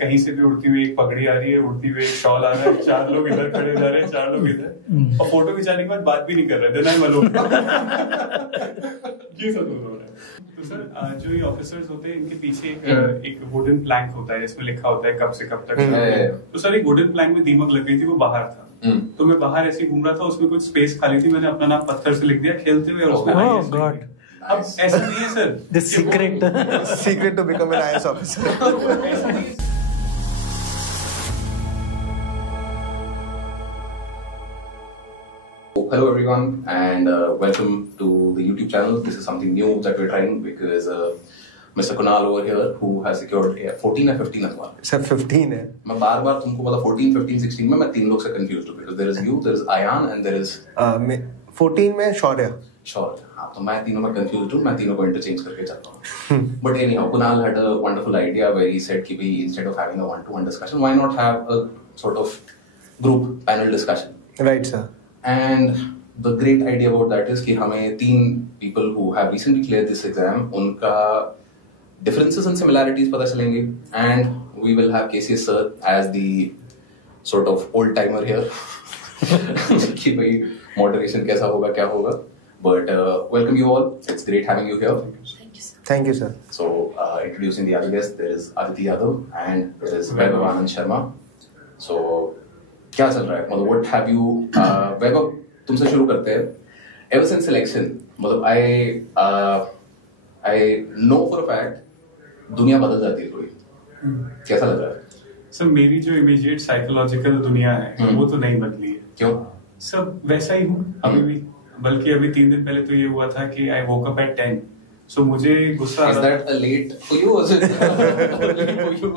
कहीं से भी उड़ती हुई एक पगड़ी आ रही है, उड़ती हुई एक शॉल आ रहा है, 4 लोग इधर खड़े जा रहे हैं, 4 लोग इधर, और फोटो खिंचाने के बाद बात भी नहीं कर रहे थे ना मालूम। ये सब हो रहा है। तो सर जो ये ऑफिसर्स होते हैं इनके पीछे एक वुडन प्लैंक होता है जिसमें लिखा होता है कब से कब तक। तो सर एक वुडन प्लैंक में दीमक लग गई थी, वो बाहर था। तो मैं बाहर ऐसे घूम रहा था, उसमें कुछ स्पेस खाली थी, मैंने अपना नाम पत्थर से लिख दिया खेलते हुए, और उसमें अब ऐसा नहीं है sir, The secret to become an IAS officer. Hello everyone and welcome to the YouTube channel. This is something new that we're trying because Mr. Kunal over here who has secured 14 or 15 as well. Sir 15 है. मैं बार-बार तुमको बोला 14, 15, 16 में मैं तीन लोग से confused हूँ because there is you, there is Ayan and there is 14 में शौर्य. हाँ तो मैं तीनों में confused हूँ, मैं तीनों को interchange करके चलता हूँ. But anyhow, Kunal had a wonderful idea where he said कि भाई instead of having a one-to-one discussion, why not have a sort of group panel discussion? Right sir. And the great idea about that is कि हमें 3 people who have recently cleared this exam उनका differences and similarities पता चलेंगे, and we will have KCS sir as the sort of old timer here कि भाई moderation कैसा होगा क्या होगा. But welcome you all. It's great having you here. Thank you, sir. Thank you sir. So introducing the other guests, there is Aditi Yadav and there is Vaibhav Anand Sharma. So क्या चल रहा है, मतलब what have you वैभव तुमसे शुरू करते हैं. Ever since selection, मतलब I know for a fact दुनिया बदल जाती है थोड़ी. कैसा लग रहा है? सर मेरी जो इमीडिएट साइकोलॉजिकल दुनिया है वो तो नहीं बदली है. क्यों? सब वैसा ही हूँ अभी भी, बल्कि अभी 3 दिन पहले तो ये हुआ था कि I woke up at 10. So मुझे गुस्सा. Is that a late for you or is it early for you?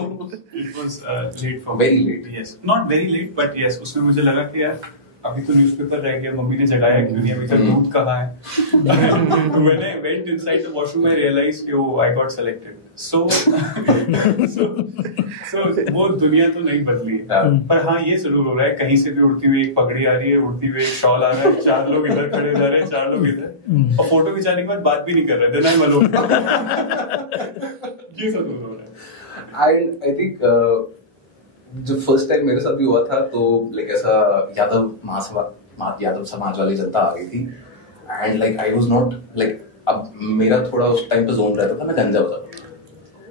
It was late for me. Very late. Yes, not very late, but yes. उसमें मुझे लगा कि यार अभी तो न्यूज़पेपर रह गया, मम्मी ने जगाया क्यों नहीं, अभी तक दूध कहाँ है. When I went inside the washroom, I realized कि I got selected. So वो दुनिया तो नहीं बदली है, पर हाँ ये जरूर हो रहा है कहीं से भी उड़ती हुई एक पगड़ी आ रही है, उड़ती हुई एक शॉल आ रहा है, 4 लोग इधर खड़े जा रहे हैं, 4 लोग इधर, और फोटो खिंचाने के बाद बात भी नहीं कर रहे थे ना मालूम. ये जरूर हो रहा है. I think जो फर्स्ट टाइम मेरे साथ भी हुआ था तो लाइक ऐसा यादव समाज वाली जनता आ गई थी, and like I was not like, अब मेरा थोड़ा उस टाइम पे जोन रहता था, मैं गंजा होता था.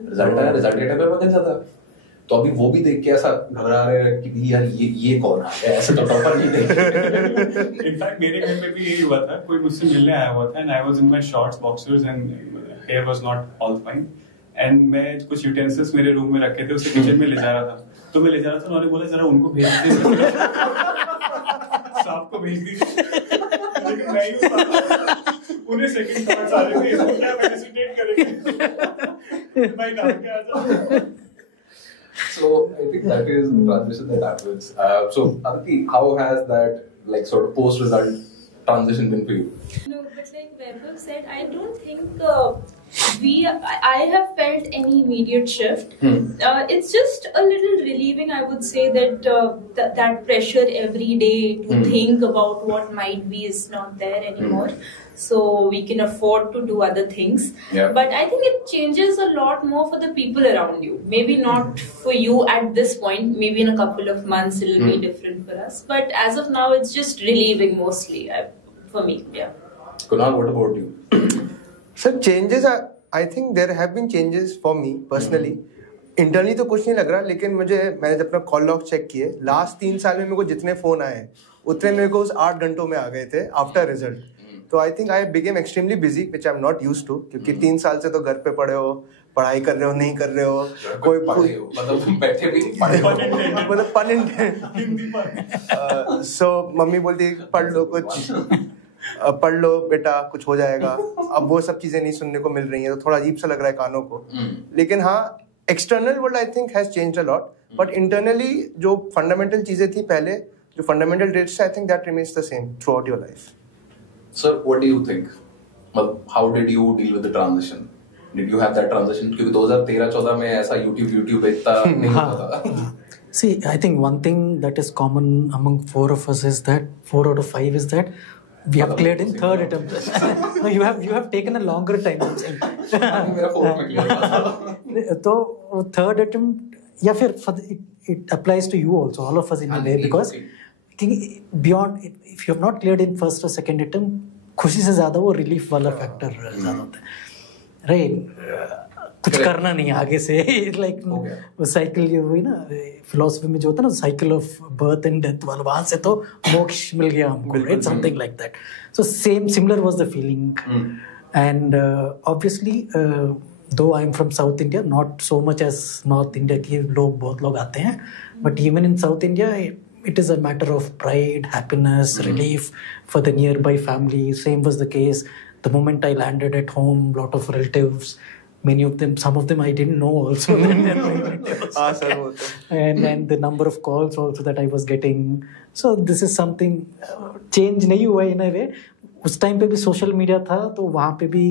रिजल्ट आया, रिजल्ट डेटा पे मैं गंजा था, तो अभी वो भी देख के ऐसा घबरा रहे हैं कि यार ये कौन आ गया, ऐसे तो टॉपर नहीं देखे. इनफैक्ट मेरे घर में भी यही हुआ था, कोई मुझसे मिलने आया हुआ था, and I was in my shorts boxers and hair was not all fine, and मैं कुछ यूटेंसिल्स मेरे रूम में रखे थे, उसे किचन में ले जा रहा था, तो मैं ले जा रहा था, उन्होंने बोला जरा उनको भेज दे, साहब को भेज दीजिए, लेकिन मैं ही उन्हें सेकंड थॉट्स आ रहे थे, इसको क्या हेजिटेट करेंगे, भाई नाम क्या आता. So I think that is the transition that happens. So Aditi, how has that like sort of post result transition been for you? No, but like Vaibhav said, I don't think I have felt any immediate shift. It's just a little relieving, I would say, that that pressure every day to think about what might be is not there anymore. So we can afford to do other things. Yeah. But I think it changes a lot more for the people around you. Maybe not for you at this point. Maybe in a couple of months it will be different for us. But as of now, it's just relieving mostly for me. Yeah. Kunal, what about you? Sir, changes are, I think there have been changes for me personally. Internally तो कुछ नहीं लग रहा, लेकिन मैंने जब अपना call log check किए, लास्ट 3 साल में मेरे को जितने फोन आए उतने मेरे को उस 8 घंटों में आ गए थे आफ्टर रिजल्ट. तो I think I became extremely busy, which I am not used to, क्योंकि 3 साल से तो घर पे पड़े हो, पढ़ाई कर रहे हो, नहीं कर रहे हो, कोई मतलब बैठे भी मतलब पन इंटेंडेड. सो मम्मी बोलती पढ़ लो कुछ, पढ़ लो बेटा कुछ हो जाएगा. अब वो सब चीजें नहीं सुनने को मिल रही हैं, तो थोड़ा अजीब सा लग रहा है कानों को. लेकिन हाँ, external world I think has changed a lot, but internally जो फंडामेंटल चीजें थी पहले, जो fundamental traits, I think that remains the same through out your life. Sir, what do you think? How did you deal with the transition? Did you have that transition? क्योंकि 2013-14 में ऐसा YouTube इतना नहीं होता था. See, I think one thing that is common among 4 of us is that 4 out of 5 is that we have cleared in 3rd attempt. No, you have taken a longer time. मेरा 4th में clear था. तो 3rd attempt या फिर it applies to you also, all of us in a way, because beyond, if you have not cleared in first or second attempt, खुशी से ज्यादा वो रिलीफ वाला फैक्टर ज्यादा होता है, राइट? कुछ करना नहीं आगे से, लाइक वो साइकिल ये हुई ना फिलोसफी में जो होता है ना, cycle of birth and death वाला, वहां से तो मोक्ष मिल गया हमको, right? Something like that. So similar was the feeling. And obviously though I am from South India, not so much as North India कि बहुत लोग आते हैं, but even in South India it is a matter of pride, happiness, relief for the nearby family. Same was the case the moment I landed at home. Lot of relatives, many of them, some of them I didn't know also. And the number of calls also that I was getting. So this is something change नहीं हुआ in a way. उस time पे भी social media था, तो वहाँ पे भी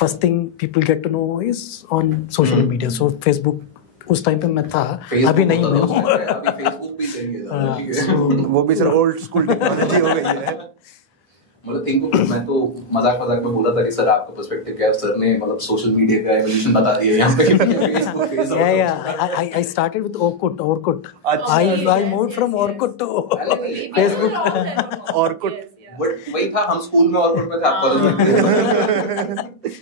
first thing people get to know is on social media. So Facebook उस टाइम पे मैं था, अभी नहीं मैं हूँ. अभी Facebook भी चाहिए, वो भी सर ओल्ड स्कूल टेक्नोलॉजी हो गई है. मतलब थिंक, मैं तो मजाक में बोला था कि सर आपका पर्सपेक्टिव क्या है, सर ने मतलब सोशल मीडिया का एवोल्यूशन बता दिया यहाँ पे. I started with Orkut. I moved from Orkut to Facebook. Orkut वही था, हम स्कूल में Orkut में थे, आप कॉलेज में थे.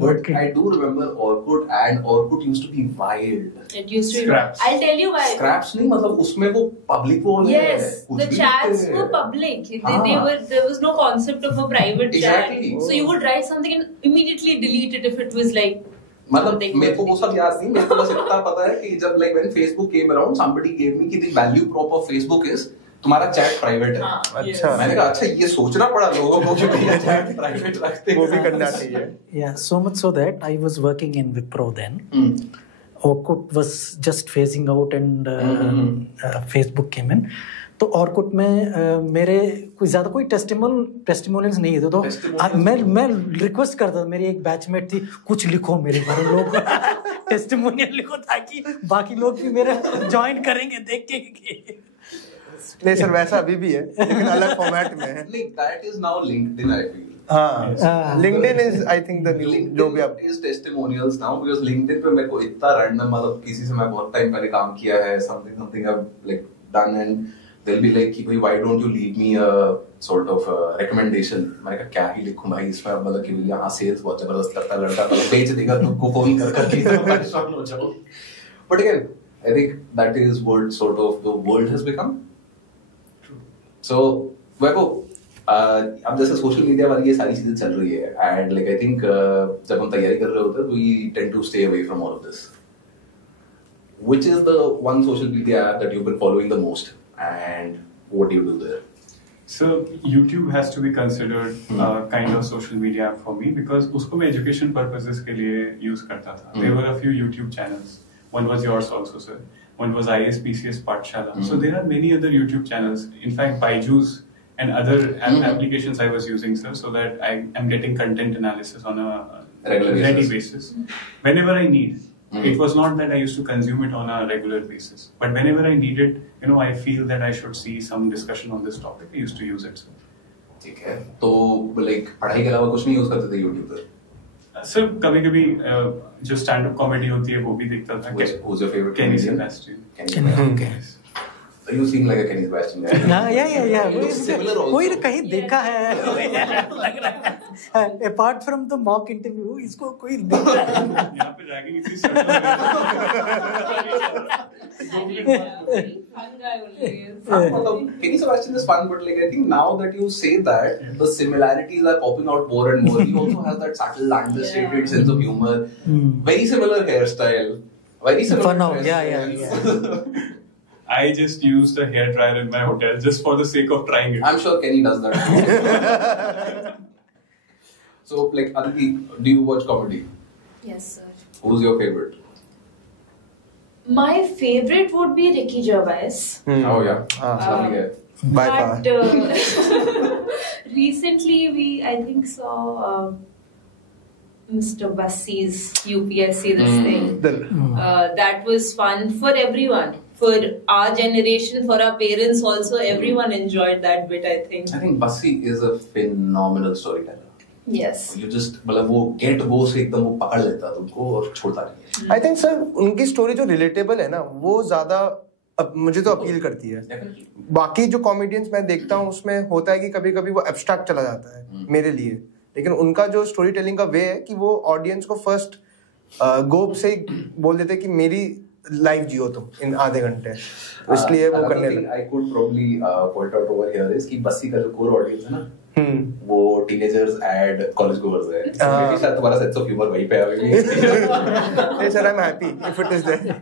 But I do remember Orkut, and Orkut used to be wild. It used to be. Scraps. I'll tell you why. Scraps नहीं, मतलब उसमें वो public wall है. Yes, the chats were public. They were. There was no concept of a private Exactly. chat. So you would write something and immediately delete it if it was like. मतलब मेरे को वो सब याद नहीं, मेरे को बस इतना पता है कि जब like when Facebook came around, somebody gave me कि the value prop of Facebook is तुम्हारा चैट प्राइवेट है. अच्छा, मैंने कहा अच्छा ये सोचना पड़ा लोगों को कि भैया चैट प्राइवेट रखते हैं, वो भी करना चाहिए. Yeah, so much so that I was working in Wipro then. Orkut was just phasing out and Facebook came in. तो Orkut में मेरे कोई टेस्टिमोनियल्स नहीं थे, तो मैं रिक्वेस्ट करता था, मेरी एक बैचमेट थी, कुछ लिखो मेरे बारे में, लोग टेस्टिमोनियल लिखो ताकि बाकी लोग भी मेरे ज्वाइन करेंगे देख के. नहीं सर, वैसा अभी भी है लेकिन अलग फॉर्मेट में है. That is now LinkedIn, I feel. हाँ, LinkedIn is I think the new जो भी अब is testimonials now, because LinkedIn पे मेरे को इतना रैंडम, मतलब किसी से मैं बहुत टाइम पहले काम किया है, something I've like done, and they'll be like कि भाई why don't you leave me a sort of recommendation. मैंने कहा क्या ही लिखूं भाई इसमें, मतलब कि यहाँ सेल्स बहुत जबरदस्त करता है लड़का, तो बेच देगा तुमको फोन करके परेशान हो जाओ. But again, I think that is what sort of the world has become. So वैको अब जैसे सोशल मीडिया वाली ये सारी चीजें चल रही है, एंड लाइक आई थिंक जब हम तैयारी कर रहे होते हैं, we tend to stay away from all of this. Which is the one social media app that you've been following the most, and what do you do there? So YouTube has to be considered kind of social media app for me, because उसको मैं education purposes के लिए use करता था. There were a few YouTube channels. One was yours also, sir. One was IAS PCS Pathshala. So there are many other YouTube channels. In fact, Byju's and other applications I was using, sir, so that I am getting content analysis on a regular basis. Whenever I need. It was not that I used to consume it on a regular basis, but whenever I needed, I feel that I should see some discussion on this topic, I used to use it, sir. ठीक है, तो like पढ़ाई के अलावा कुछ नहीं use करते थे YouTube पर? सर कभी-कभी जो स्टैंड अप कॉमेडी होती है वो भी देखता था. Who's your favorite? Kenny Sebastian. Okay. You seem like a Kenny Sebastian guy. Yeah. कोई कहीं देखा है लग रहा है. Apart from the mock interview, इसको कोई देखा है. यहाँ पे रैगिंग इतनी Fun guy only. Kenny Sebastian is fun, but like I think now that you say that, the similarities are popping out more and more. He also has that subtle, understated sense of humor. Very similar hairstyle. Very similar. Fun out. Yeah. I just used a hair dryer in my hotel just for the sake of trying it. I'm sure Kenny does that. So, like, Aditi, do you watch comedy? Yes, sir. Who's your favorite? My favorite would be Ricky Gervais. Oh yeah, lovely guy. By far. But recently I think saw Mr. Bassi's UPSC this thing. That was fun for everyone. For our generation, for our parents also, everyone enjoyed that bit, I think. I think Bassi is a phenomenal storyteller. Yes. You just मतलब वो get go से एकदम वो पकड़ लेता तुमको और छोड़ता नहीं है। आई थिंक सर उनकी स्टोरी जो रिलेटेबल है ना वो ज्यादा मुझे तो अपील करती है। Definitely. बाकी जो कॉमेडियंस मैं देखता हूँ उसमें होता है कि कभी कभी वो एब्स्ट्रैक्ट चला जाता है मेरे लिए, लेकिन उनका जो स्टोरी टेलिंग का वे है कि वो ऑडियंस को फर्स्ट गोप से ही बोल देते कि मेरी लाइफ जियो तुम इन आधे घंटे, इसलिए वो करने लगे। I could probably point out over here is कि बस्सी का जो core audience है ना वो टीनेजर्स एंड कॉलेज गोअर्स है। मेबी शायद तुम्हारा सेंस ऑफ ह्यूमर वहीं पे आएगा। नहीं sir, I am happy if it is there.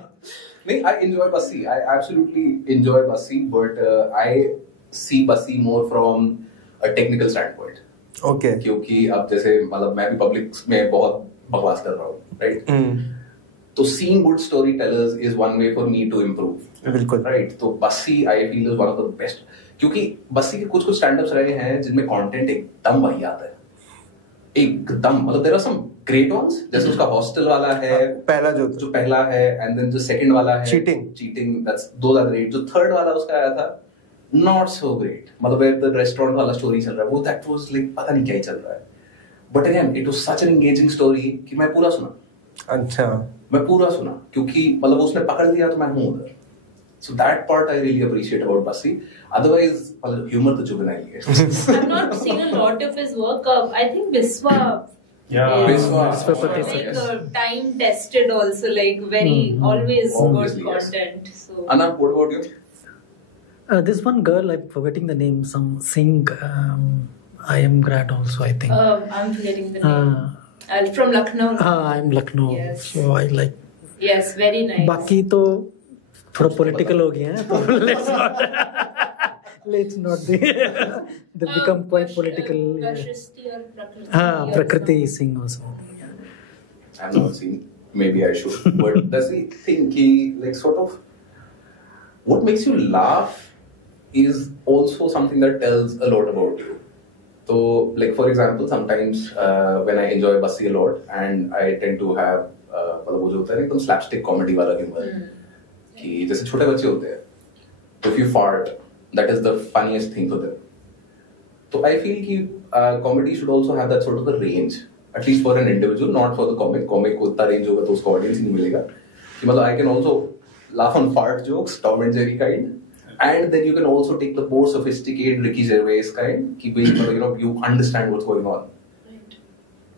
नहीं, I enjoy Bassi. I absolutely enjoy Bassi, but I see Bassi more from a technical standpoint. Okay. क्योंकि अब जैसे मतलब मैं भी पब्लिक में बहुत बकवास कर रहा हूँ, राइट? तो seeing good storytellers is one way for me to improve. बिल्कुल राइट। तो Bassi I feel is one of the best, क्योंकि बस्सी के कुछ स्टैंड-अप्स रहे हैं जिनमें कंटेंट एकदम वही आता है, एकदम मतलब there are some great ones, जैसे उसका हॉस्टल वाला है पहला जो पहला है, एंड देन जो सेकंड वाला है cheating that's those are great. जो थर्ड वाला उसका आया था नॉट सो ग्रेट, मतलब वेयर द रेस्टोरेंट वाला स्टोरी चल रहा है वो दैट वाज लाइक पता नहीं क्या ही चल रहा है, but again it was such an engaging story कि मैं पूरा सुना। अच्छा, मैं पूरा सुना क्योंकि मतलब उसने पकड़ लिया तो मैं हूं उधर। So that part I really appreciate about Bassi. Otherwise, humor तो juvenile ही है। I've not seen a lot of his work. I think Biswa. Yeah, Biswa. Like time tested also, like very always Obviously, good yes. content. So. Anand, what about you? This one girl, I'm forgetting the name. Some sing. I am Grad also, I think. I'm forgetting the name. From Lucknow. I'm Lucknow. Yes. So I like. Yes, very nice. बाकी तो थोड़ा political हो गया है तो let's not they become quite political. Prashasti or Prakriti. हाँ, Prakriti Singh or something. I've not seen. Maybe I should. But that's the thing. Ki, like sort of, what makes you laugh is also something that tells a lot about you. So, like for example, sometimes when I enjoy Bassi a lot, and I tend to have मतलब वो जो होता है ना एकदम slapstick comedy वाला humor, कि जैसे छोटे बच्चे होते हैं, if you fart, that is the funniest thing for them. So I feel कि comedy should also have that sort of a range, at least for an individual, not for the comic. Comic को उतना range होगा तो उसको audience ही नहीं मिलेगा। कि मतलब I can also laugh on fart jokes, Tom and Jerry kind, and then you can also take the more sophisticated Ricky Gervais kind, कि भाई you understand what's going on.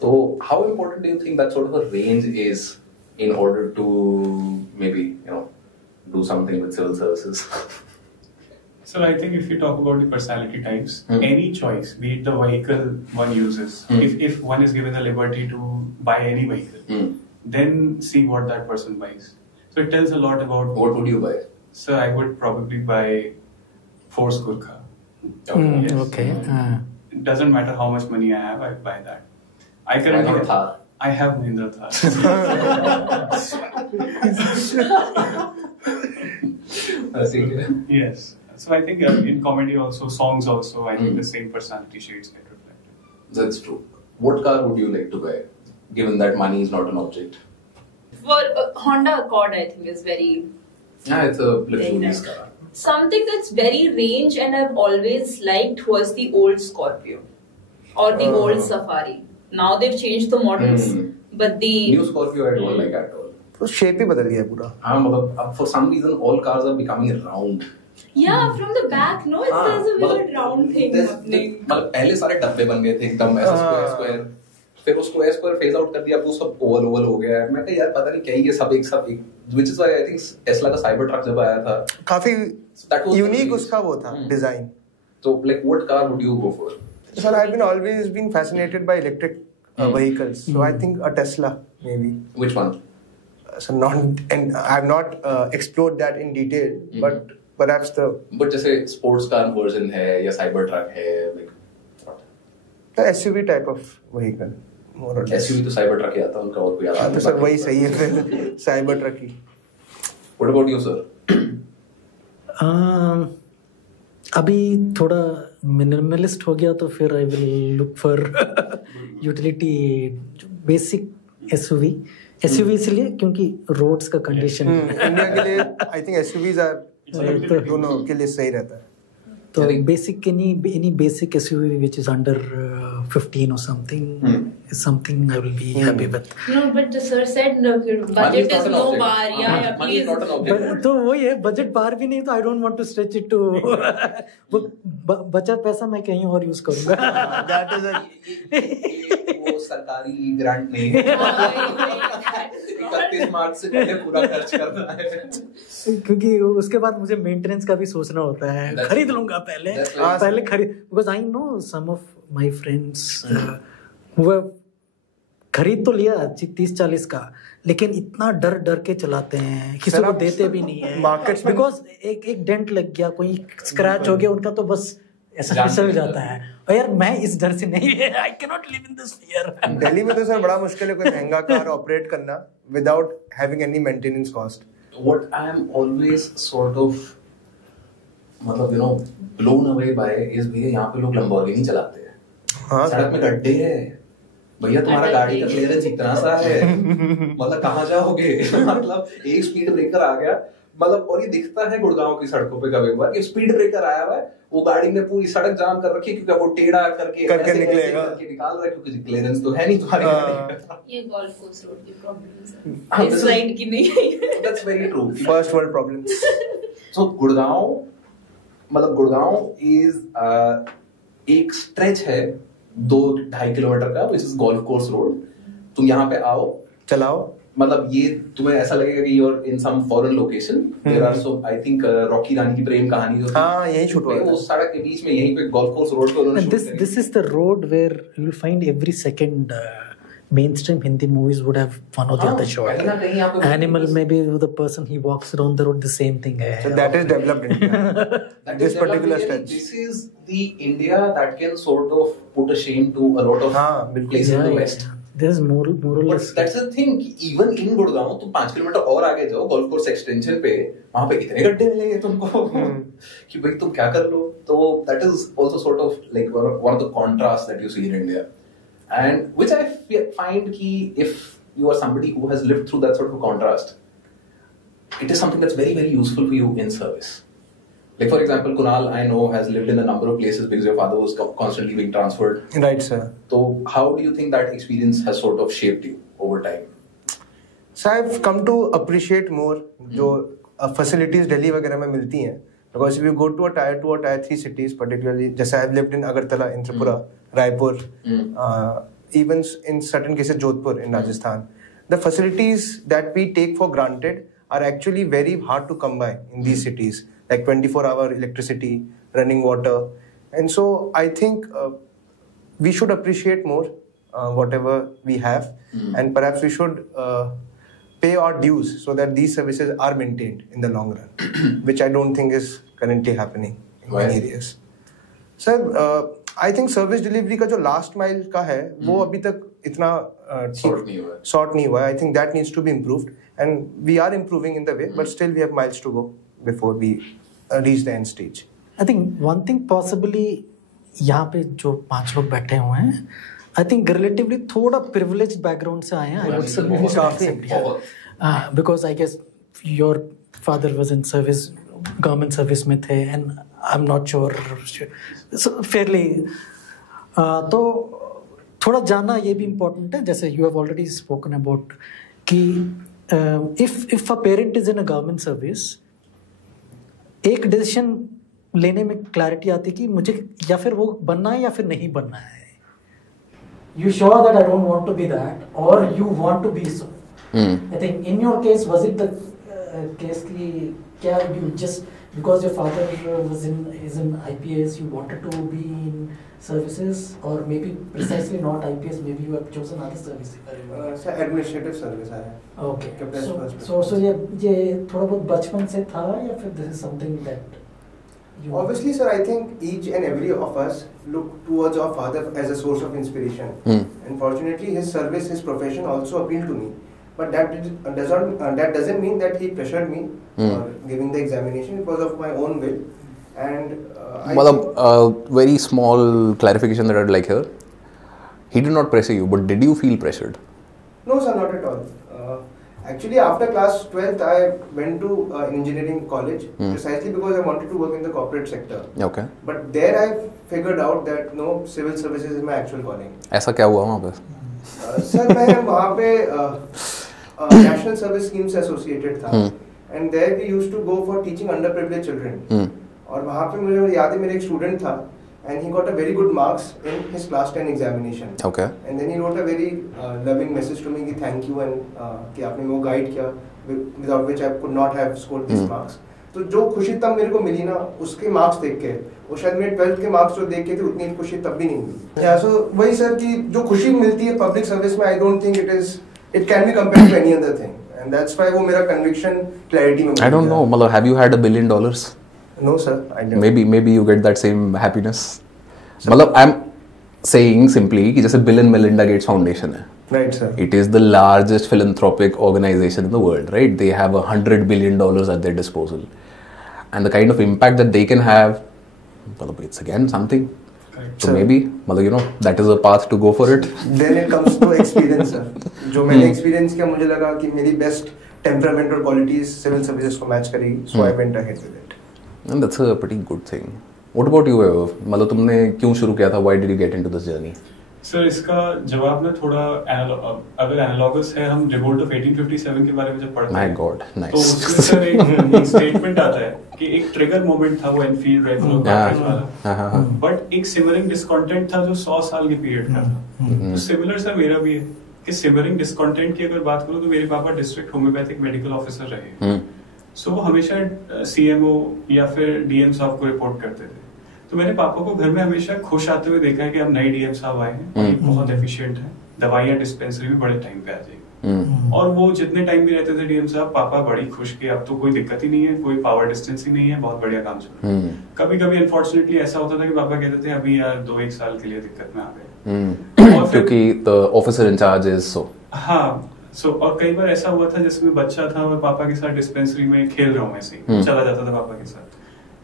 So how important do you think that sort of a range is in order to maybe do something with civil services? So I think if you talk about the personality types, any choice, be it the vehicle one uses, if one is given the liberty to buy any vehicle, then see what that person buys. So it tells a lot about What would you buy? So I would probably buy Force Gurkha. Yes. Okay. It doesn't matter how much money I have, I buy that. I can. Why not Thar? I have Mahindra Thar. Yes. So I think in comedy also, songs also, I think the same personality shades get reflected. That's true. What car would you like to buy, given that money is not an object? For Honda Accord, I think is very. Yeah, it's a Very luxurious nice. car. Something that's very range and I've always liked was the old Scorpio or the old Safari. Now they've changed the models, but the New Scorpio I don't like at all. तो shape ही बदल गया पूरा। हाँ मतलब for some reason all cars are becoming round. yeah, from the back, no, there's a weird round thing happening. मतलब पहले सारे डब्बे बन गए थे एकदम ऐसा स्क्वायर, फिर उसको स्क्वायर फेज आउट कर दिया, अब वो सब ओवल हो गया है। मैं कहा यार पता नहीं क्या ये सब एक which is why I think Tesla का Cyber Truck जब आया था काफी यूनिक the उसका वो था design. So like what car would you go for? Sir, I've always been fascinated by electric vehicles. So I think a Tesla maybe. Which one? So I've not explored that in detail, but perhaps the जैसे sports car version है या Cyber Truck है, like what? SUV type of vehicle, more or less. SUV तो Cyber Truck ही आता है उनका, और कोई आता तो सर वही सही है फिर cyber truck he. What about you, sir? अभी थोड़ा मिनिमलिस्ट हो गया तो फिर I will look for utility basic SUV इसलिए क्योंकि रोड्स का कंडीशन इंडिया के लिए आई थिंक एसयूवीज आर दोनों के लिए सही रहता है। So basic any basic SUV which is under 15 or something is something I will be happy with. No, but the sir said no, budget is no bar. Yeah, Money is please. not an object. तो वही है budget बार भी नहीं तो I don't want to stretch it to वो बचा पैसा मैं कहीं और यूज करूंगा. That is a वो सरकारी ग्रांट नहीं है. 31 मार्च से पहले पूरा खर्च करना है. क्योंकि उसके बाद मुझे मेंटेनेंस का भी सोचना होता है. खरीद लूंगा पहले खरीद because I know some of my friends वो खरीद तो लिया 30-40 का लेकिन इतना डर डर के चलाते हैं किसी को देते भी नहीं है मार्केट्स में बिकॉज एक डेंट लग गया कोई स्क्रैच हो गया उनका तो बस ऐसा फिसल जाता है और यार मैं इस डर से नहीं है I can not live in this fear. Delhi में तो सर बड़ा मुश्किल है कोई महंगा कार ऑपरेट करना without having any maintenance cost. What I am always sort of मतलब blown away by is भैया यहाँ पे लोग लंबोर्गिनी चलाते हैं. हाँ सड़क में गड्ढे हैं भैया तुम्हारा गाड़ी का क्लियरेंस इतना सा है मतलब कहाँ जाओगे. मतलब एक स्पीड ब्रेकर आ गया मतलब और ये दिखता है गुड़गांव की सड़कों पे कभी कभार कि स्पीड ब्रेकर आया हुआ है वो गाड़ी ने पूरी सड़क जाम कर रखी है क्योंकि वो टेढ़ा करके निकलेगा निकाल रहा है क्योंकि क्लियरेंस तो है नहीं तुम्हारी गाड़ी का. ये गोल्फ कोर्स रोड की प्रॉब्लम है. इस साइड की नहीं है. That's very true. First world problems. So Gurgaon is एक स्ट्रेच है 2-2.5 किलोमीटर का which is golf course road. तुम यहाँ पे आओ चलाओ मतलब ये तुम्हें ऐसा लगेगा कि you're in some foreign location. There are so I think Rocky Rani ki Prem कहानी जो हाँ यही शूट हुआ था उस सड़क के बीच में यहीं पे golf course road पे उन्होंने शूट करी. This is the road where you will find every second mainstream Hindi movies would have one or the other shot. कहीं ना कहीं यहाँ पे Animal maybe the person he walks around the road the same thing है. so that is developed India. That This is particular developed. stretch. This is the India that can sort of put a shame to a lot of हाँ, बिल्कुल. places in the Yeah, West. yeah. There is more or But less. that's the thing कि even in Gurgaon तुम 5 kilometre और आगे जाओ golf course extension पे वहां पे इतने गड्ढे मिलेंगे तुमको कि भाई तुम क्या कर लो. तो that is also sort of like one of the contrasts that you see in India and which I find कि if you are somebody who has lived through that sort of contrast it is something that's very very useful for you in service. Like for example, Kunal, I know, has lived in a number of places because your father was constantly being transferred. Right, sir. So how do you think that experience has sort of shaped you over time? So I've come to appreciate more जो facilities Delhi वगैरह में मिलती हैं. Because if you go to a tier 2 or tier 3 cities, particularly, जैसे I've lived in Agartala, in Tripura, Raipur, even in certain cases Jodhpur in Rajasthan, the facilities that we take for granted are actually very hard to come by in these cities. Like 24-hour electricity, running water. And so I think we should appreciate more whatever we have and perhaps we should pay our dues so that these services are maintained in the long run, which I don't think is currently happening in many areas. Sir, I think service delivery का जो last mile का है वो अभी तक इतना sort नहीं हुआ है. I think that needs to be improved and we are improving in the way but still we have miles to go before we reach the end stage. I think one thing possibly यहाँ पे जो 5 लोग बैठे हुए हैं I think relatively थोड़ा privileged background से आए हैं. I would say because I guess your father was in service, government service में थे and I'm not sure so fairly तो थोड़ा जानना ये भी important है. जैसे you have already spoken about कि if a parent is in a government service एक डिसीजन लेने में क्लैरिटी आती है कि मुझे या फिर वो बनना है या फिर नहीं बनना है. You sure that I don't want to be that or you want to be so. I think in your case was it the case कि क्या you just because your father is in IPS you wanted to be in services or maybe precisely not IPS maybe you have chosen other services. Sir, administrative service है. Okay. So ये थोड़ा बहुत बचपन से था या फिर this is something that you Obviously, sir, I think each and every of us look towards our father as a source of inspiration. And fortunately, his service, his profession also appealed to me. But that doesn't mean that he pressured me for giving the examination. It was of my own will. And very small clarification that I'd like here. He did not pressure you, but did you feel pressured? No, sir, not at all. Actually, after class 12th, I went to engineering college precisely because I wanted to work in the corporate sector. Okay. But there I figured out that no, civil services is my actual calling. ऐसा क्या हुआ वहाँ पे? Sir मैं वहाँ पे national service schemes से associated था, and there we used to go for teaching underprivileged children. और वहाँ पे मुझे याद है मेरा एक student था, and he got a very good marks in his class 10 examination. Okay. And then he wrote a very loving message to me कि thank you and कि आपने वो guide किया, without which I could not have scored these marks. तो जो खुशी तब मेरे को मिली ना उसके मार्क्स देख के, वो शायद मेरे 12th के मार्क्स जो देख के थे उतनी खुशी तब भी नहीं मिली. या सो वही सर कि जो खुशी मिलती है पब्लिक सर्विस में, I don't think it can be compared to any other thing, and that's why वो मेरा कन्विक्शन क्लैरिटी में. I don't know. मतलब have you had $1 billion? No sir, I didn't. Maybe you get that same happiness. मतलब I'm saying simply कि जैसे Bill and Melinda Gates Foundation है. Right sir. It is the largest philanthropic organization in the world, right? They have $100 billion at their disposal, and the kind of impact that they can have, well, it's again something. Correct. So maybe, मतलब you know, that is a path to go for it. Then it comes to experience sir. जो मैंने experience किया मुझे लगा कि मेरी best temperament और qualities civil services को match करेगी, so I went ahead with it. And that's a pretty good thing. What about you, Vaibhav? मतलब तुमने क्यों शुरू किया था? Why did you get into this journey? Sir इसका जवाब ना थोड़ा अगर एनालॉगस है, हम रिवोल्ट ऑफ 1857 के बारे में जब पढ़ते हैं, My God, nice. तो उसमें सर एक स्टेटमेंट आता है कि एक ट्रिगर मोमेंट था वो एनफील्ड रेफरल कार्टेज वाला, बट एक सिमरिंग डिस्कंटेंट था जो 100 साल के पीरियड का था. तो सिमिलर सर मेरा भी है कि सिमरिंग डिस्कंटेंट की अगर बात करूं तो मेरे पापा डिस्ट्रिक्ट होम्योपैथिक मेडिकल ऑफिसर रहे, सो वो हमेशा सीएमओ या फिर डीएम साहब को रिपोर्ट करते थे. तो मैंने पापा को घर में हमेशा खुश आते हुए देखा है कि अब नए डीएम साहब आए हैं और बहुत एफिशिएंट है, दवाइयां डिस्पेंसरी में बड़े टाइम पे आ जाएगी. और वो जितने टाइम भी रहते थे डीएम साहब, पापा बड़ी खुश कि अब तो कोई दिक्कत ही नहीं है, कोई पावर डिस्टेंस ही नहीं है, बहुत बढ़िया काम चल रहा है. कभी कभी अनफॉर्चुनेटली ऐसा होता था कि पापा कहते थे अभी यार 2-1 साल के लिए दिक्कत में आ गए, क्योंकि the officer in charge is so. हाँ, और कई बार ऐसा हुआ था जिसमें बच्चा था और पापा के साथ डिस्पेंसरी में खेल रहा हूँ, ऐसे ही चला जाता था पापा के साथ,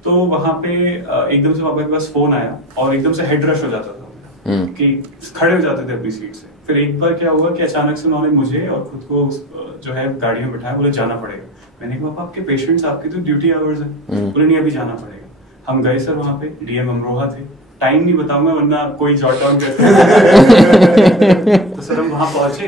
तो वहां पे एकदम से पापा के पास फोन आया और एकदम से हेड रश हो जाता था कि खड़े हो जाते थे अपनी सीट से. फिर एक बार क्या हुआ कि अचानक से उन्होंने मुझे और खुद को जो है गाड़ी में बिठाया, बोले जाना पड़ेगा. मैंने कहा पापा आपके पेशेंट्स, आपके तो ड्यूटी आवर्स है. बोले नहीं अभी जाना पड़ेगा. हम गए सर वहां पे, डीएम अमरोहा थे, टाइम नहीं बताऊंगा वरना कोई जॉट डाउन करते. तो सर हम वहां पहुंचे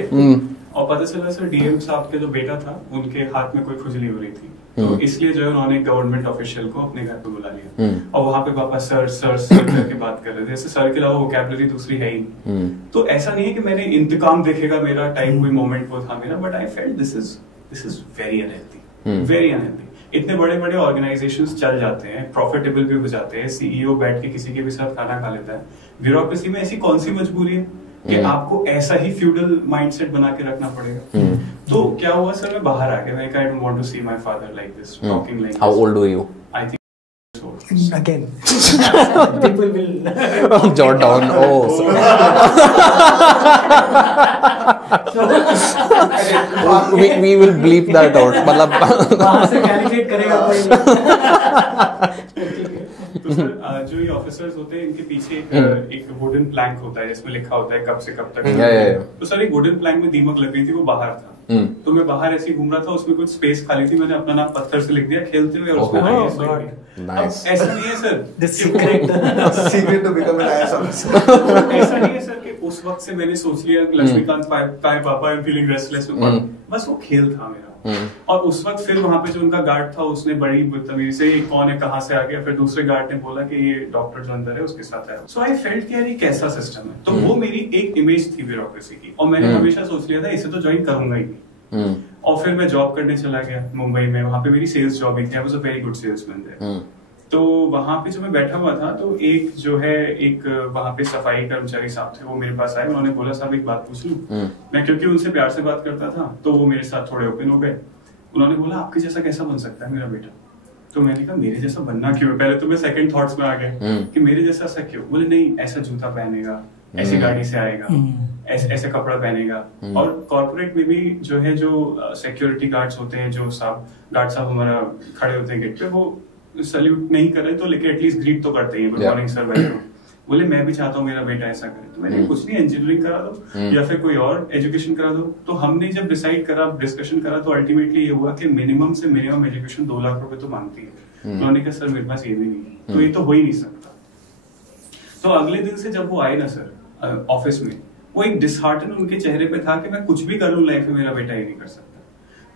और पता चला सर डीएम साहब के जो बेटा था उनके हाथ में कोई खुजली हो रही थी, तो इसलिए जो है उन्होंने गवर्नमेंट ऑफिशियल को अपने घर पे बुला लिया. और वहां पे पापा सर करके बात कर रहे थे, जैसे सर के अलावा वोकैबुलरी दूसरी है ही. तो ऐसा नहीं है कि मैंने इंतकाम देखेगा मेरा टाइम कोई मोमेंट वो था मेरा, but I felt this is very unhealthy, very unhealthy. इतने बड़े बड़े ऑर्गेनाइजेशंस चल जाते हैं, प्रॉफिटेबल भी हो जाते हैं, सीईओ बैठ के किसी के भी साथ खाना खा लेता है. ब्यूरोक्रेसी में ऐसी कौन सी मजबूरी है कि आपको ऐसा ही फ्यूडल माइंडसेट बना के रखना पड़ेगा. तो क्या हुआ सर, मैं बाहर आ गया. I don't want to see my father like this, talking like this. How old were you? I think Again, people will jot down. We will bleep that out. मतलब वहाँ से कैलकुलेट करेगा कोई. तो सर जो ये ऑफिसर्स होते हैं इनके पीछे एक वुडन प्लैंक होता है जिसमें लिखा होता है कब से कब तक. तो सर एक वुडन प्लैंक में दीमक लग गई थी, वो बाहर था. तो मैं बाहर ऐसे ही घूम रहा था, उसमें कुछ स्पेस खाली थी, मैंने अपना नाम पत्थर से लिख दिया खेलते हुए और उसमें Nice. ऐसा नहीं है sir, The secret to become an IAS officer. ऐसा नहीं है सर कि उस वक्त से मैंने सोच लिया लक्ष्मीकांत पापा आई एम फीलिंग रेस्टलेस, बस वो खेल था मेरा. और उस वक्त फिर वहां पे जो उनका गार्ड था उसने बड़ी बदतमीजी से ये कौन है कहाँ से आ गया, फिर दूसरे गार्ड ने बोला कि ये डॉक्टर जो अंदर है उसके साथ आया. सो आई फेल्ट कि यार ये कैसा सिस्टम है. तो वो मेरी एक इमेज थी ब्यूरोक्रेसी की, और मैंने हमेशा सोच लिया था इसे तो ज्वाइन करूंगा ही नहीं. और फिर मैं जॉब करने चला गया मुंबई में, वहां पे मेरी सेल्स जॉब ही थी. I was a very good salesman there. तो वहां पे जो मैं बैठा हुआ था तो एक जो है एक वहां पे सफाई कर्मचारी साहब थे, वो मेरे पास आए. उन्होंने बोला साहब एक बात पूछ लूं. मैं क्योंकि उनसे प्यार से बात करता था तो वो मेरे साथ थोड़े ओपन हो गए. उन्होंने बोला आपके जैसा कैसा बन सकता है मेरा बेटा. तो मैंने कहा मेरे जैसा बनना क्यों है. पहले तो मैं सेकंड थॉट्स में आ गया कि मेरे जैसा ऐसा क्यों. बोले नहीं ऐसा जूता पहनेगा, ऐसी गाड़ी से आएगा, ऐसे कपड़ा पहनेगा. और कॉर्पोरेट में भी जो है जो सिक्योरिटी गार्ड्स होते हैं, जो गार्ड साहब हमारा खड़े होते हैं गेट पे, वो सैल्यूट नहीं कर रहे तो लेकिन एटलीस्ट ग्रीट तो करते हैं, गुड मॉर्निंग सर वेलकम. बोले मैं भी चाहता हूँ मेरा बेटा ऐसा करे, तो मैंने कुछ नहीं, इंजीनियरिंग करा दो या फिर कोई और एजुकेशन करा दो। तो हमने जब डिसाइड करा, डिस्कशन करा, तो अल्टीमेटली ये हुआ कि मिनिमम से मिनिमम एजुकेशन 2 लाख रुपए तो मांगती है। तो उन्होंने कहा सर मेरे पास ये भी नहीं है, तो ये तो हो ही नहीं सकता। तो अगले दिन से जब वो आए ना सर ऑफिस में, वो एक डिसहार्टन उनके चेहरे पे था कि मैं कुछ भी कर लूं लाइफ में, मेरा बेटा ये नहीं कर सकता।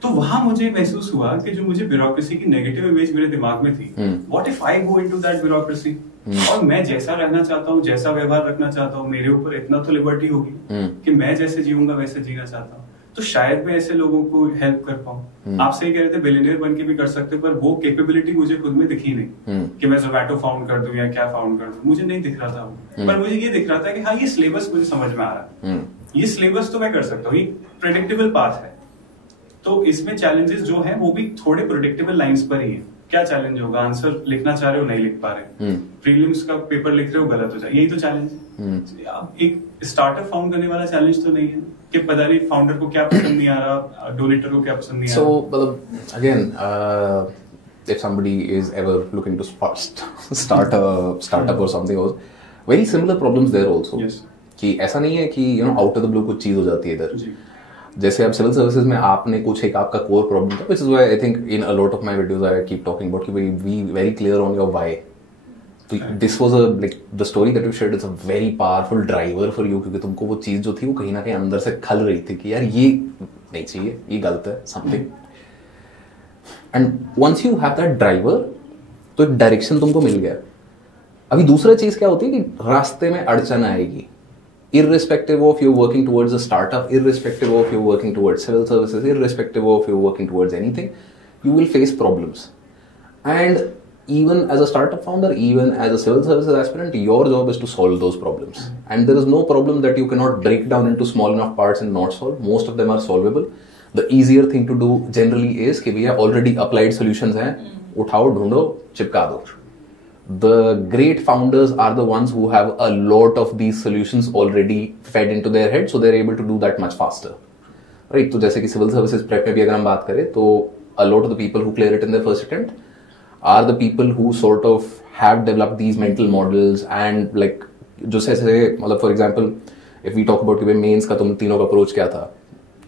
तो वहां मुझे महसूस हुआ कि जो मुझे ब्यूरोक्रेसी की नेगेटिव इमेज मेरे दिमाग में थी, what if I go into that bureaucracy, और मैं जैसा रहना चाहता हूँ, जैसा व्यवहार रखना चाहता हूँ, मेरे ऊपर इतना तो लिबर्टी होगी कि मैं जैसे जीऊंगा वैसे जीना चाहता हूँ, तो शायद मैं ऐसे लोगों को हेल्प कर पाऊँ। आप सही कह रहे थे, बिलियनियर बन के भी कर सकते, पर वो कैपेबिलिटी मुझे खुद में दिखी नहीं कि मैं जोमैटो फाउंड कर दूं या क्या फाउंड कर दूं, मुझे नहीं दिख रहा था वो। पर मुझे ये दिख रहा था कि हाँ, ये सिलेबस मुझे समझ में आ रहा है, ये सिलेबस तो मैं कर सकता हूँ, ये प्रेडिक्टेबल पाथ है। तो इसमें चैलेंजेस जो हैं वो भी थोड़े प्रेडिक्टेबल लाइंस पर ही है। क्या चैलेंज होगा? आंसर लिखना चाह रहे हो, नहीं लिख पा रहे, प्रीलिम्स का पेपर लिख रहे हो, गलत हो जाए, यही तो चैलेंज है। एक स्टार्टअप फाउंड करने वाला चैलेंज तो नहीं है कि पता नहीं फाउंडर को क्या पसंद नहीं आ रहा, डोनेटर को क्या पसंद नहीं आ रहा। So again, if somebody is ever looking to start a startup or something else, very similar problems there also. Yes. कि ऐसा नहीं है कि आउट ऑफ द ब्लू कुछ चीज हो जाती है इधर। जैसे अब सिविल सर्विसेज में आपने कुछ एक आपका कोर प्रॉब्लम था, which is why I think in a lot of my videos I keep talking about कि we very clear on your why. तो this was a like the story that you shared is a very powerful driver for you, क्योंकि तुमको वो चीज जो थी वो कहीं ना कहीं अंदर से खल रही थी कि यार ये नहीं चाहिए, ये गलत है, something. And once you have that driver, तो एक डायरेक्शन तुमको मिल गया। अभी दूसरा चीज क्या होती है कि रास्ते में अड़चन आएगी, irrespective of you working towards a startup, irrespective of you working towards civil services, irrespective of you working towards anything, you will face problems. And even as a startup founder, even as a civil services aspirant, your job is to solve those problems. And there is no problem that you cannot break down into small enough parts and not solve. Most of them are solvable. The easier thing to do generally is कि भैया already applied solutions हैं, उठाओ, ढूंढो, चिपका दो. The great founders are the ones who have a lot of these solutions already fed into their head, so they're able to do that much faster, right? तो जैसे कि civil services prep में भी अगर हम बात करें, तो a lot of the people who clear it in their first attempt are the people who sort of have developed these mental models and like जो से मतलब for example if we talk about कि mains का तुम तीनों का approach क्या था,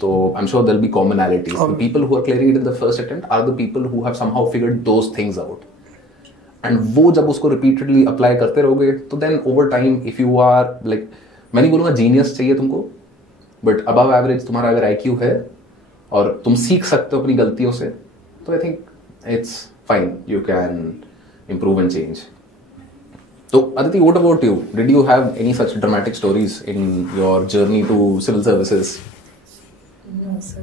तो I'm sure there'll be commonalities. The people who are clearing it in the first attempt are the people who have somehow figured those things out. एंड वो जब उसको रिपीटेडली अप्लाई करते रहोगे, तो then over time if you are like, मैं नहीं बोलूंगा जीनियस चाहिए तुमको, बट अबव एवरेज तुम्हारा अगर IQ है और तुम सीख सकते हो अपनी गलतियों से, तो I think it's fine, you can improve and change. तो Aditi, what about you? Did you have any such dramatic stories in your journey to civil services? No, sir.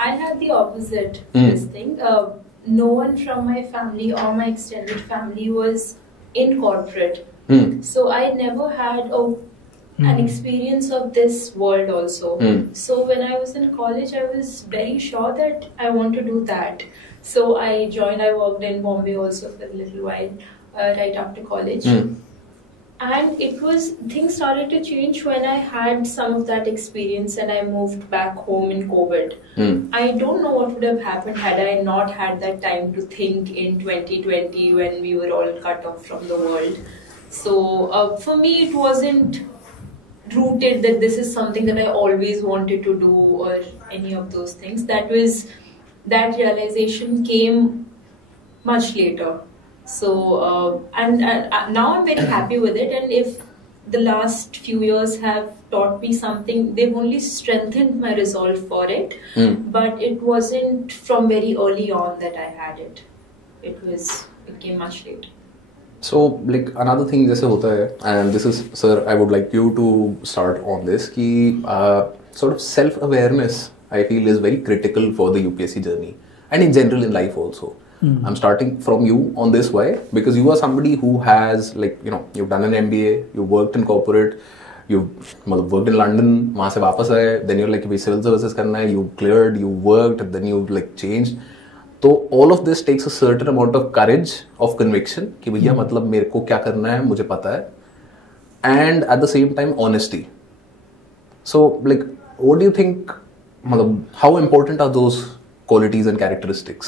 I had the opposite this thing. No one from my family or my extended family was in corporate. So I never had an experience of this world also. So when I was in college, I was very sure that I want to do that. So I worked in Bombay also for a little while, right after college. And things started to change when I had some of that experience and I moved back home in COVID. I don't know what would have happened had I not had that time to think in 2020 when we were all cut off from the world. So for me, it wasn't rooted that this is something that I always wanted to do or any of those things. That realization came much later. So and now I'm very happy with it, and if the last few years have taught me something, they've only strengthened my resolve for it. But it wasn't from very early on that I had it. It came much later. So like another thing जैसे होता है, and this is sir, I would like you to start on this, कि sort of self awareness I feel is very critical for the UPSC journey and in general in life also. I'm starting from you on this. Why? Because you are somebody who has, like, you've done an MBA, you worked in corporate, you've worked in London, वहाँ से वापस आए, then you're like, civil services करना है, you cleared, you worked, then you like changed. तो all of this takes a certain amount of courage, of conviction, कि भैया मतलब मेरे को क्या करना है, मुझे पता है, and at the same time honesty. So like, what do you think, how important are those qualities and characteristics?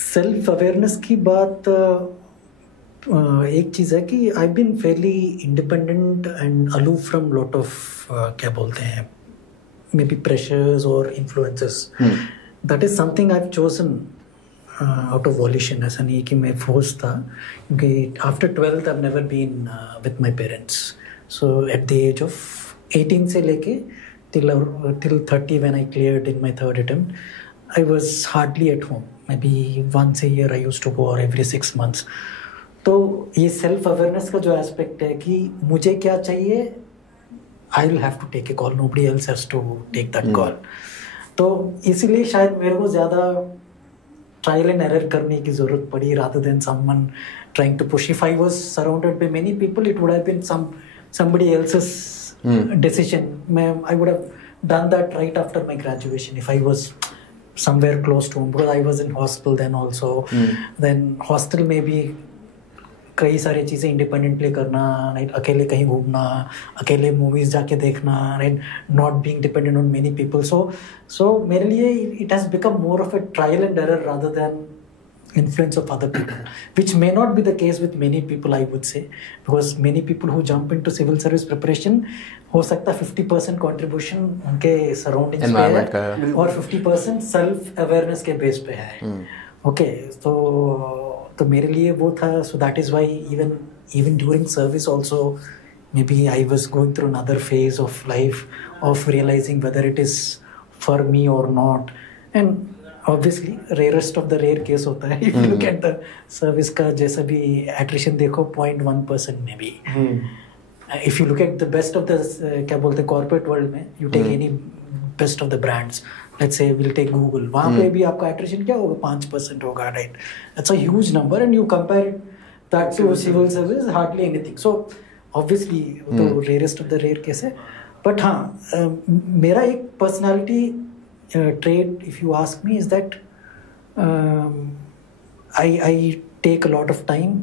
Self awareness की बात एक चीज़ है कि I been fairly independent and aloof from lot of क्या बोलते हैं मे बी प्रेशर्स और influences. That is something I have chosen out of volition. ऐसा नहीं है कि मैं फोर्स था, क्योंकि after 12th I have never been with my parents. So at the age of 18 से लेके till 30 when I cleared in my third attempt, I was hardly at home. Maybe once a year I used to go, or every 6 months. तो ये self awareness का जो aspect है कि मुझे क्या चाहिए, I will have to take a call, nobody else has to take that call. तो इसीलिए शायद मेरे को ज़्यादा ट्रायल एंड एरर करने की ज़रूरत पड़ी rather than someone trying to push. If I was surrounded by many people, it would have been somebody else's decision. I would have done that right after my graduation if I was somewhere close to home, because I was in hostel then also. Then hostel में भी कई सारी चीज़ें independently करना, right, अकेले कहीं घूमना, अकेले मूवीज़ जाके देखना, right, not being dependent on many people. So मेरे लिए it has become more of a trial and error rather than influence of other people, which may not be the case with many people, I would say, because many people who jump into civil service preparation, हो सकता 50% contribution उनके surroundings पे है और 50% self awareness के base पे है. Okay, तो मेरे लिए वो था. So that is why even during service also, maybe I was going through another phase of life of realizing whether it is for me or not. And obviously rarest of the rare case होता है. If you look at the service का जैसा भी attrition देखो 0.1% में भी. If you look at the best of the क्या बोलते हैं corporate world में, you take any best of the brands, let's say we'll take Google, वहाँ पे भी आपका attrition क्या होगा, 5% होगा, right? That's a huge number, and you compare that to civil service, hardly anything. So obviously तो rarest of the rare case है. But हाँ, मेरा एक personality trait, if you ask me, is that I take a lot of time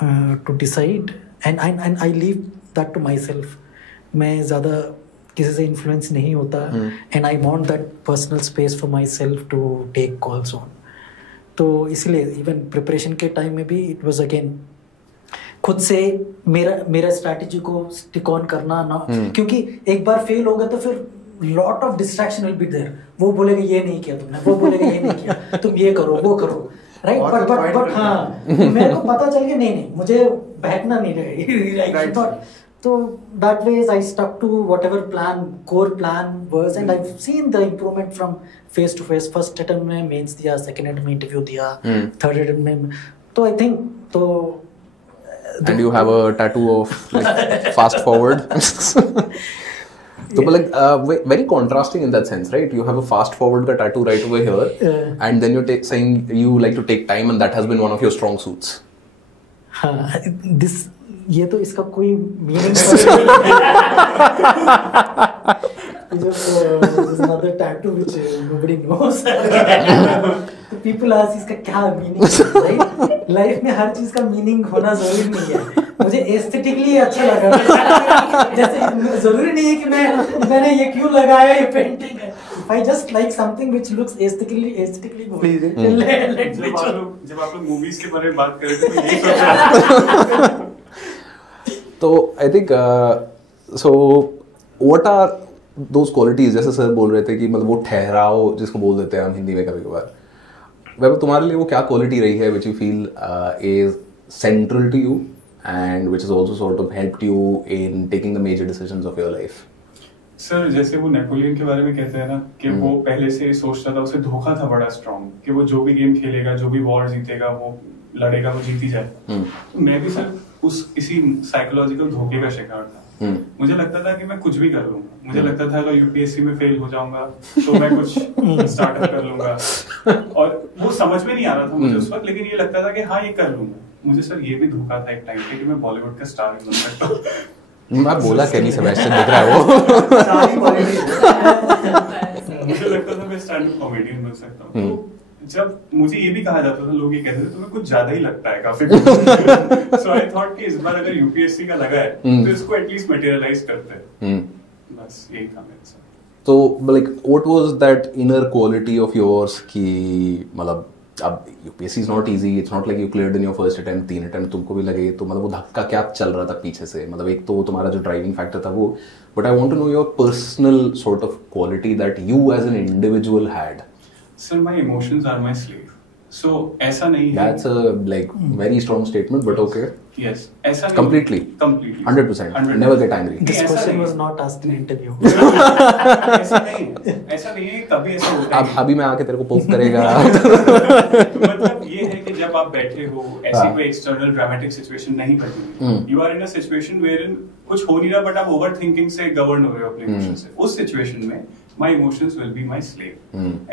to decide, and I leave that to myself. मैं ज़्यादा किसी से influence नहीं होता, and I want that personal space for myself to take calls on. तो इसलिए even preparation के time में भी it was again खुद से मेरा strategy को stick on करना ना, क्योंकि एक बार fail हो गया तो फिर lot of distraction will be there. वो बोलेगा ये नहीं किया तुमने, वो बोलेगा ये नहीं किया, तुम ये करो वो करो, राइट. बट हाँ, मेरे को पता चल गया नहीं मुझे बहकना नहीं रहेगा, राइट. तो that way I stuck to whatever core plan was, and I've seen the improvement from face to face. First attempt में मेंस दिया, second attempt में interview दिया, third attempt में, तो I think तो. And you have a tattoo of like fast forward. So, like very contrasting in that sense, right? You have a fast forward ka tattoo right over here, and then you're saying you like to take time, and that has been one of your strong suits. ये तो इसका कोई meaning there's another tattoo which nobody knows. People ask इसका क्या meaning है, right? Life में हर चीज का मीनिंग होना जरूरी नहीं है. मुझे एस्थेटिकली अच्छा लगा, जैसे जरूरी नहीं है कि मैंने ये क्यों लगाया, ये पेंटिंग है. I just like something which looks aesthetically good. जब आप लोग मूवीज के बारे में बात कर रहे थे तो यही सोच रहा था. तो I think so what are those qualities, जैसे सर बोल रहे थे कि मतलब वो ठहराव जिसको बोल देते हैं हम हिंदी में कभी-कभार, वैसे तुम्हारे लिए वो क्या क्वालिटी रही है which you feel is central to you and which has also sort of helped you in taking the major decisions of your life? Sir जैसे वो नेपोलियन के बारे में कहते हैं ना कि वो पहले से सोचता था, उसे धोखा था बड़ा स्ट्रॉन्ग कि वो जो भी गेम खेलेगा, जो भी वॉर जीतेगा, वो लड़ेगा, वो जीत ही जाए. मैं भी सर इसी साइकोलॉजिकल धोखे का शिकार था. मुझे लगता था कि मैं कुछ भी कर लूंगा. मुझे लगता था अगर यूपीएससी में फेल हो जाऊंगा तो मैं कुछ स्टार्टअप कर लूंगा, और वो समझ में नहीं आ रहा था मुझे उस वक्त, लेकिन ये लगता था कि हाँ ये कर लूंगा. मुझे सर ये भी धोखा था एक टाइम पे कि मैं बॉलीवुड का स्टार बन सकता हूँ. मैं बोला केनी सेबेस्टियन दिख रहा है वो. मुझे लगता था मैं स्टैंड अप कॉमेडियन बन सकता हूँ. तो जब मुझे ये भी कहा जाता था, लोग ये कहते थे तुम्हें कुछ ज्यादा ही लगता है काफी. सो आई थॉट कि इस बार अगर यूपीएससी का लगा है तो इसको एटलीस्ट मटेरियलाइज करते हैं. बस यही था मेरे साथ. So like what was that inner quality of yours कि मतलब अब UPSC is not easy, it's not like you cleared in your first attempt, 3 attempt तुमको भी लगे, तो मतलब वो धक्का क्या चल रहा था पीछे से, मतलब एक तो तुम्हारा जो ड्राइविंग फैक्टर था वो, but I want to know your personal sort of quality that you as an individual had. Sir, my emotions are my slave. So ऐसा नहीं है. That's a like very strong statement, but okay. Yes. ऐसा नहीं. Completely. 100%. Never get angry. This question was not asked in interview. ऐसा नहीं है कभी ऐसा होता है. अभी मैं आके तेरे को पोक करेगा. मतलब ये है कि जब आप बैठे हो ऐसी कोई एक्सटर्नल ड्रामेटिक सिचुएशन नहीं बनी, you are in a situation where in कुछ हो नहीं रहा बट आप ओवर थिंकिंग से गवर्न हो रहे हो अपने इमोशन से. उस सिचुएशन में my emotions will be my slave.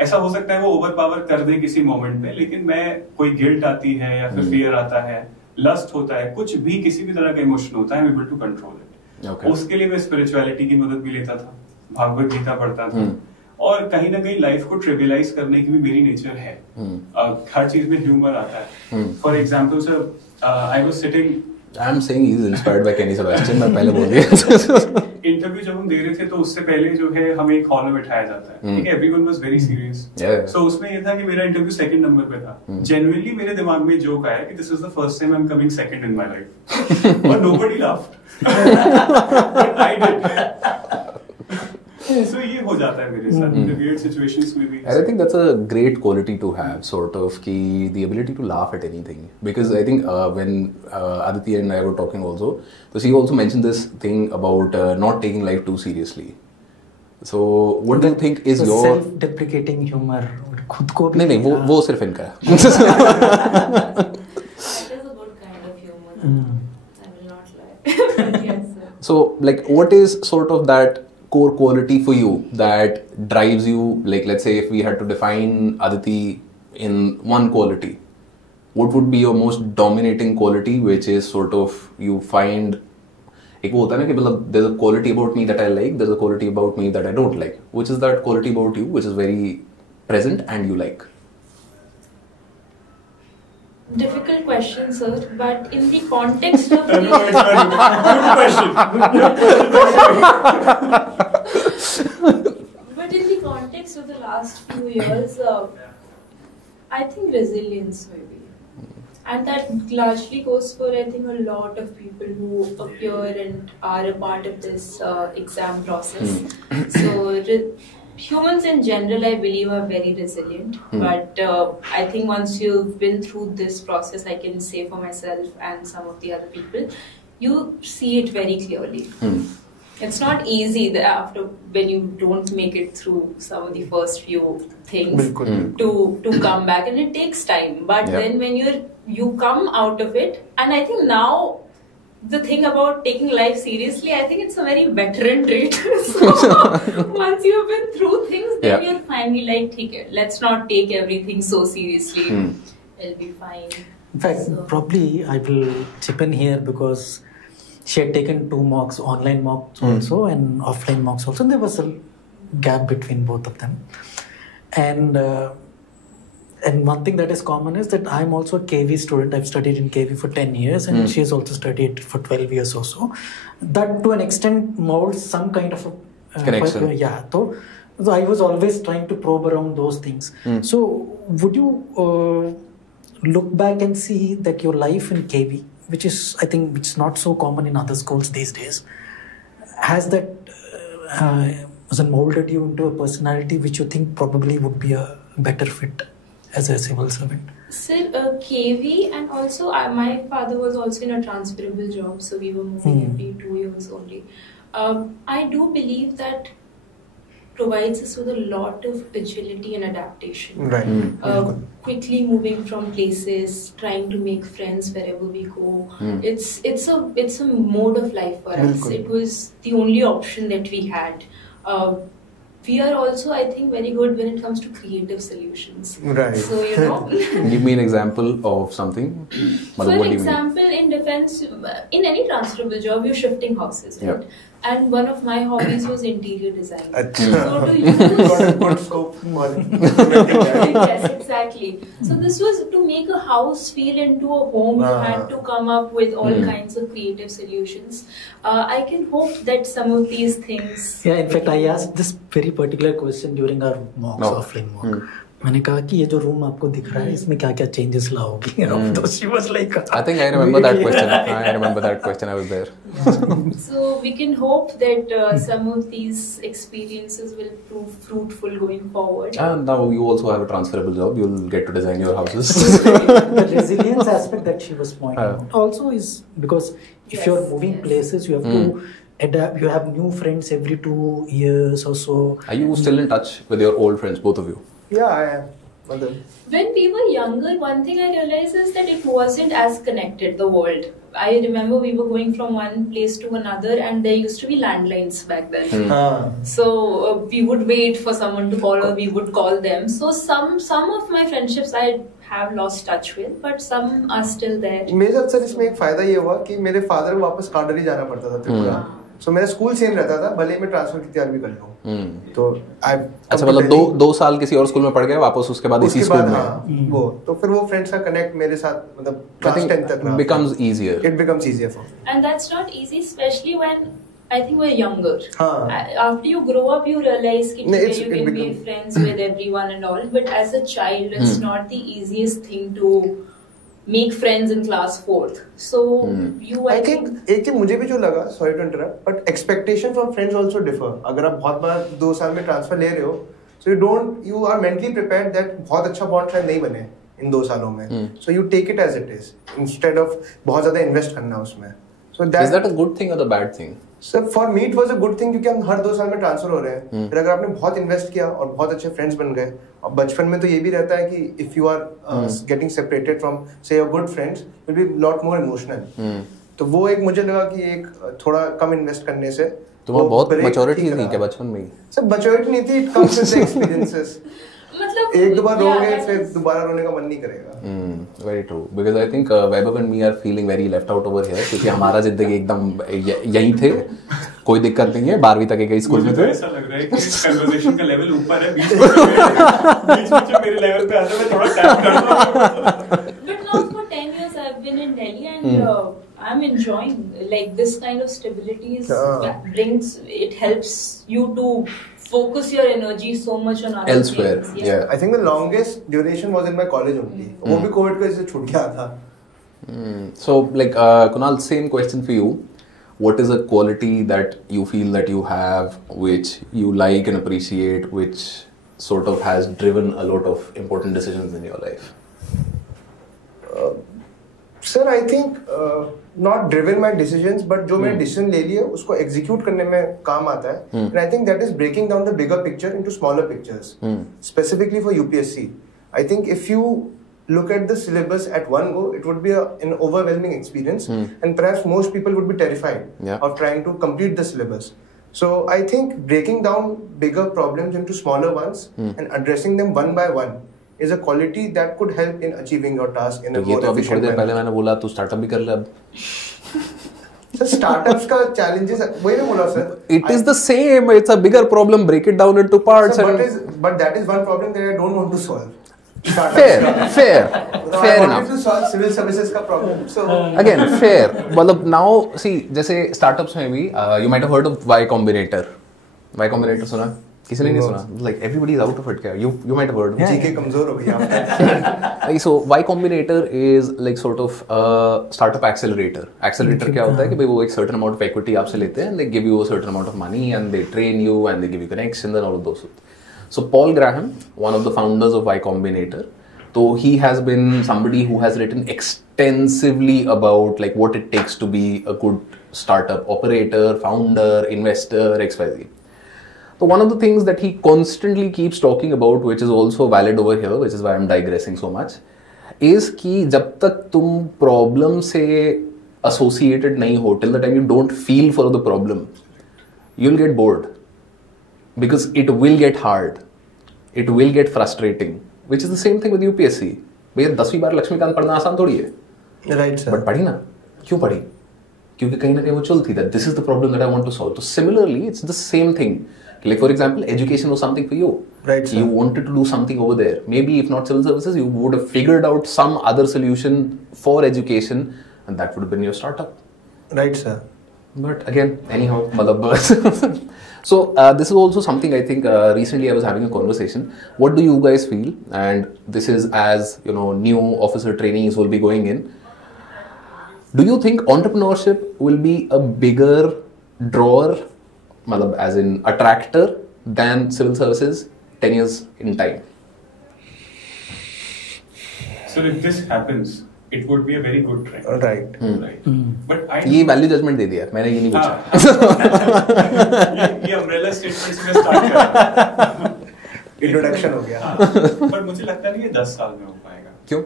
ऐसा हो सकता है वो ओवर पावर कर दे किसी मोमेंट में, लेकिन मैं कोई गिल्ट आती है या फिर फियर आता है, लस्ट होता है, कुछ भी किसी भी तरह का इमोशन होता है, I am able to control it. उसके लिए मैं स्पिरिचुअलिटी की मदद भी लेता था, भागवत गीता पढ़ता था, और कहीं ना कहीं लाइफ को ट्रिवियलाइज करने की भी मेरी नेचर है. हर चीज में ह्यूमर आता है. For example sir, I was sitting, I am saying he is inspired by Kenny Sebastian. मैं पहले बोल दिया. इंटरव्यू जब हम दे रहे थे तो उससे पहले जो है हमें एक हॉल में बिठाया जाता है, ठीक है, एवरीवन वाज वेरी सीरियस. सो उसमें ये था कि मेरा इंटरव्यू सेकंड नंबर पे था. जेन्युइनली मेरे दिमाग में जोक आया कि this is the first time I am coming second in my life, और nobody laughed, but I did. So ये हो जाता है मेरे साथ in weird situations में भी. I think that's a great quality to have, sort of कि the ability to laugh at anything. Because I think when Aditi and I were talking also, so she also mentioned this thing about not taking life too seriously. So what do you think is your self-deprecating humor? खुद को भी नहीं वो सिर्फ इनका है. That is a good kind of humor. I will not lie. But yes, sir. So like what is sort of that core quality for you that drives you, like let's say if we had to define Aditi in one quality, what would be your most dominating quality which is sort of you find, एक वो होता है ना कि मतलब there's a quality about me that I like, there's a quality about me that I don't like, which is that quality about you which is very present and you like? Difficult question, sir, but in the context of No, it's very good question. But in the context of the last few years, I think resilience maybe. And that largely goes for, I think, a lot of people who appear and are a part of this exam process. So humans in general, I believe, are very resilient. But I think once you've been through this process, I can say for myself and some of the other people, you see it very clearly. It's not easy after when you don't make it through some of the first few things to come back, and it takes time. But then when you come out of it, and I think now the thing about taking life seriously, I think it's a very veteran trait. So once you've been through things, then you're finally like, okay, let's not take everything so seriously. It'll be fine. In fact, probably I will chip in here because she had taken 2 mocks, online mocks also and offline mocks also. And there was a gap between both of them. And one thing that is common is that I'm also a KV student. I've studied in KV for 10 years and she has also studied for 12 years or so. That to an extent molds some kind of a connection. So I was always trying to probe around those things. So would you look back and see that your life in KV, which is, I think, which is not so common in other schools these days, has that molded you into a personality which you think probably would be a better fit as a civil servant? Sir, KV, and also my father was also in a transferable job, so we were moving every 2 years only. I do believe that provides us with a lot of agility and adaptation. Right. Quickly moving from places, trying to make friends wherever we go. It's a mode of life for us. It was the only option that we had. We are also, I think, very good when it comes to creative solutions. Right. So, you know. Give me an example of something. For example, in defense, in any transferable job, you're shifting houses, right? And one of my hobbies was interior design. So to use good scope. Yes, exactly. So this was to make a house feel into a home. You had to come up with all kinds of creative solutions. I can hope that some of these things. Yeah, in fact, I asked this very particular question during our mocks, offline mock. मैंने कहा कि ये जो room आपको दिख रहा है इसमें क्या क्या चेंजेस लाओगी? तो she was like, I think I remember that question. I remember that question. I was there. So we can hope that some of these experiences will prove fruitful going forward. And now you also have a transferable job. You'll get to design your houses. the resilience aspect that she was pointing out also is because if you're moving places, you have to adapt. You have new friends every 2 years or so. Are you still in touch with your old friends, both of you? Yeah, I am. When we were younger, one thing I realized is that it wasn't as connected, the world. I remember we were going from one place to another and there used to be landlines back then. So we would wait for someone to call or we would call them. So some of my friendships I have lost touch with, but some are still there. मेरे साथ sir इसमें एक फायदा ये हुआ कि मेरे father को वापस कांडरी जाना पड़ता था त्रिपुरा. So मेरा स्कूल सेम रहता था, भले मैं ट्रांसफर की तैयारी भी कर लूं. तो अच्छा, मतलब 2 साल किसी और स्कूल में पढ़ गए, वापस उसके बाद इसी स्कूल में. वो तो फिर वो फ्रेंड्स का कनेक्ट मेरे साथ मतलब क्लास 10 तक रहा. becomes easier. It becomes easier for. And that's not easy, especially when I think we're younger. हाँ. After you grow up, you realize that you can be becomes... friends with everyone and all. But as a child, it's not the easiest thing to make friends in class 4th. So I think एक चीज मुझे भी जो लगा, sorry to interrupt, but expectation from friends also differ. अगर आप बहुत बार 2 साल में ट्रांसफर ले रहे हो, so you are mentally prepared that बहुत अच्छा बॉन्ड शायद नहीं बने इन 2 सालों में. So you take it as it is instead of बहुत ज्यादा इन्वेस्ट करना उसमें. So is that a good thing or a bad thing? Sir for me it was a good thing क्योंकि हम हर 2 साल में ट्रांसफर हो रहे हैं. फिर अगर आपने बहुत इन्वेस्ट किया और बहुत अच्छे फ्रेंड्स बन गए, और बचपन में तो ये भी रहता है कि if you are getting separated from से your good friends will be lot more emotional. तो वो एक मुझे लगा कि एक थोड़ा कम इन्वेस्ट करने से तुम्हारा बहुत मैच्योरिटी थी क्या बचपन में? सर मैच्योरिटी नहीं थी, इट कम्स विद एक्सपीरियंसेस. मतलब एक दो बार रोगे फिर दोबारा रोने का मन नहीं करेगा. Very true, because I think Vaibhav and me are feeling very left out over here क्योंकि हमारा जिंदगी एकदम यहीं थे, कोई दिक्कत नहीं है, 12वीं तक एक स्कूल में थे. ऐसा लग रहा है कि कन्वर्सेशन का लेवल ऊपर है, बीच में मेरे लेवल पे आता है, मैं थोड़ा टैप कर रहा हूं. But now for 10 years I've been in Delhi and I'm enjoying like this kind of stability helps you to focus your energy so much on other elsewhere things. Yeah. I think the longest duration was in my college only. वो भी Covid की वजह से छूट गया था. So like Kunal, same question for you. What is a quality that you feel that you have which you like and appreciate, which sort of has driven a lot of important decisions in your life? Sir, I think not driven my decisions, but जो मैंने decision ले लिया उसको execute करने में काम आता है. And I think that is breaking down the bigger picture into smaller pictures. Specifically for UPSC, I think if you look at the syllabus at one go, it would be an overwhelming experience, and perhaps most people would be terrified of trying to complete the syllabus. So I think breaking down bigger problems into smaller ones and addressing them one by one is a quality that could help in achieving your task in a more efficient manner. पहले मैंने बोला तू startup भी कर ले अब. Sir startups का challenges वही मैं बोला sir. It is the same. It's a bigger problem. Break it down into parts. Sir, but that is one problem that I don't want to solve. Fair enough. To solve civil services का problem. So again, fair. मतलब now see जैसे startups में भी you might have heard of Y Combinator. Y Combinator सुना? किसी ने नहीं सुना. Like everybody is out of it. क्या? You might have heard. GK कमजोर हो गया. So Y Combinator is like sort of a startup accelerator. Accelerator क्या होता है कि भाई वो एक certain amount of equity आपसे लेते हैं and they give you a certain amount of money and they train you and they give you connections and all of those. So Paul Graham, one of the founders of Y Combinator, so he has been somebody who has written extensively about like what it takes to be a good startup operator, founder, investor, XYZ. So one of the things that he constantly keeps talking about, which is also valid over here, which is why I'm digressing so much, is कि जब तक तुम problem से associated नहीं हो, till the time you don't feel for the problem, you'll get bored. Because it will get hard. It will get frustrating. Which is the same thing with UPSC. भैया 10वीं बार लक्ष्मीकांत पढ़ना आसान थोड़ी है. Right sir. But पढ़ी ना. क्यों पढ़ी? क्योंकि कहीं ना कहीं वो चलती that this is the problem that I want to solve. So similarly, it's the same thing. Like for example, education was something for you. Right, sir. You wanted to do something over there. Maybe if not civil services, you would have figured out some other solution for education, and that would have been your startup. Right, sir. But again, anyhow, मतलब so this is also something I think recently I was having a conversation. What do you guys feel? And this is as you know, new officer trainees will be going in. Do you think entrepreneurship will be a bigger drawer, मतलब as in attractor, than civil services 10 years in time? So if this happens, it would be a very good trend. Right. Right. But I ये value judgment दे दिया, मैंने ये नहीं पूछा. ये umbrella statement से मैं start कर. Introduction हो गया. पर मुझे लगता नहीं ये 10 साल में हो पाएगा. क्यों?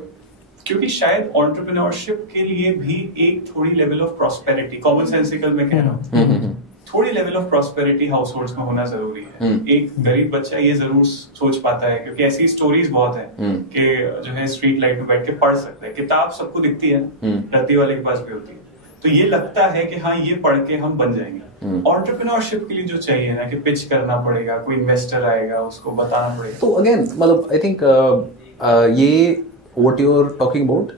क्योंकि शायद एंटरप्रेन्योरशिप के लिए भी एक थोड़ी level of prosperity, common sensical मैं कह रहा हूँ, थोड़ी level of prosperity house holds में होना जरूरी है. एक गरीब बच्चा ये जरूर सोच पाता है, क्योंकि ऐसी स्टोरीज बहुत है कि जो है स्ट्रीट लाइट में बैठ के पढ़ सकते हैं. किताब सबको दिखती है, रद्दी वाले के पास भी होती है, तो ये लगता है कि हाँ ये पढ़ के हम बन जाएंगे. एंटरप्रेन्योरशिप के लिए जो चाहिए ना कि पिच करना पड़ेगा, कोई इन्वेस्टर आएगा, उसको बताना पड़ेगा. तो अगेन मतलब आई थिंक ये what you're talking about,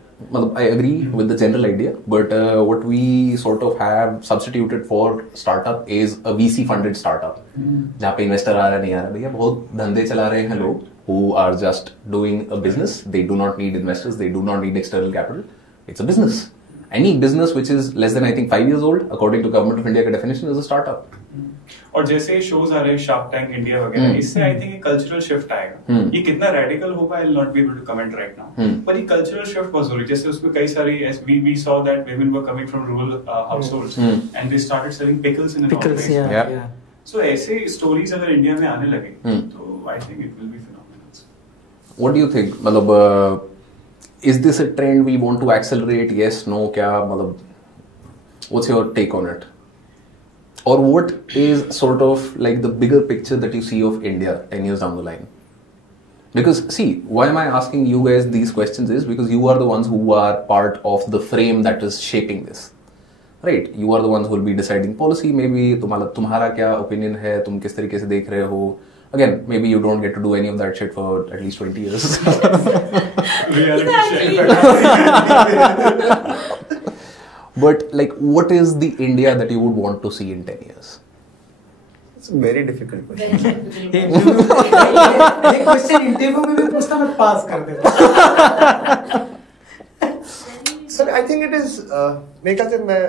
I agree with the general idea, but what we sort of have substituted for startup is a VC funded startup, जहाँ पे investor आ रहा नहीं आ रहा. भैया बहुत धंधे चला रहे हैं लोग who are just doing a business. They do not need investors, they do not need external capital. It's a business. Any business which is less than I think 5 years old, according to Government of India का definition, is a startup. और जैसे shows आ रहे हैं shark tank India वगैरह, इससे I think cultural shift आएगा. ये कितना रेडिकल होगा, I will not be able to comment right now, पर ये कल्चरल शिफ्ट बहुत जरूरी है. जैसे उसमें कई सारी we saw that women were coming from rural households and they started selling pickles in an office. So ऐसे स्टोरीज अगर इंडिया में आने लगे तो I think it will be phenomenal. What do you think, मतलब is this a trend we want to accelerate? Yes, no, क्या मतलब what's your take on it? Or what is sort of like the bigger picture that you see of India 10 years down the line? Because see, why am I asking you guys these questions is because you are the ones who are part of the frame that is shaping this, right? You are the ones who will be deciding policy. Maybe तुम्हारा क्या opinion है, तुम किस तरीके से देख रहे हो. Again, maybe you don't get to do any of that shit for at least 20 years. But like, what is the India that you would want to see in 10 years? It's a very difficult question. ये question interview में भी पूछता, मैं पास कर देता. Sir I think it is मेरे ख्याल से मैं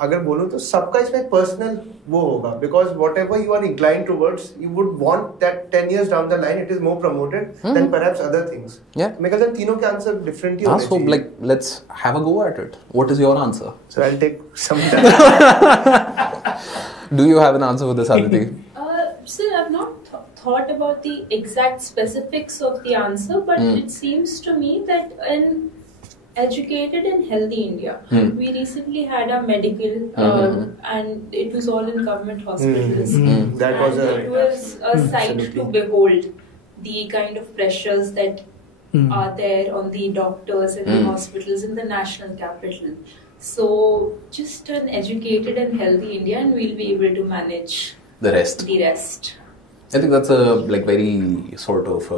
अगर बोलूं तो सबका इसमें पर्सनल वो होगा, because whatever you are inclined towards you would want that 10 years down the line it is more promoted than perhaps other things. मेरे ख्याल से तीनों के आंसर डिफरेंट ही होने चाहिए. So like let's have a go at it. What is your answer? So I'll take some time. Do you have an answer for this, Aditi? Sir, I've not thought about the exact specifics of the answer, but it seems to me that in educated and healthy India, we recently had a medical and it was all in government hospitals. That was it was a sight to behold, the kind of pressures that are there on the doctors and the hospitals in the national capital. So just an educated and healthy India and we'll be able to manage the rest. I think that's a like very sort of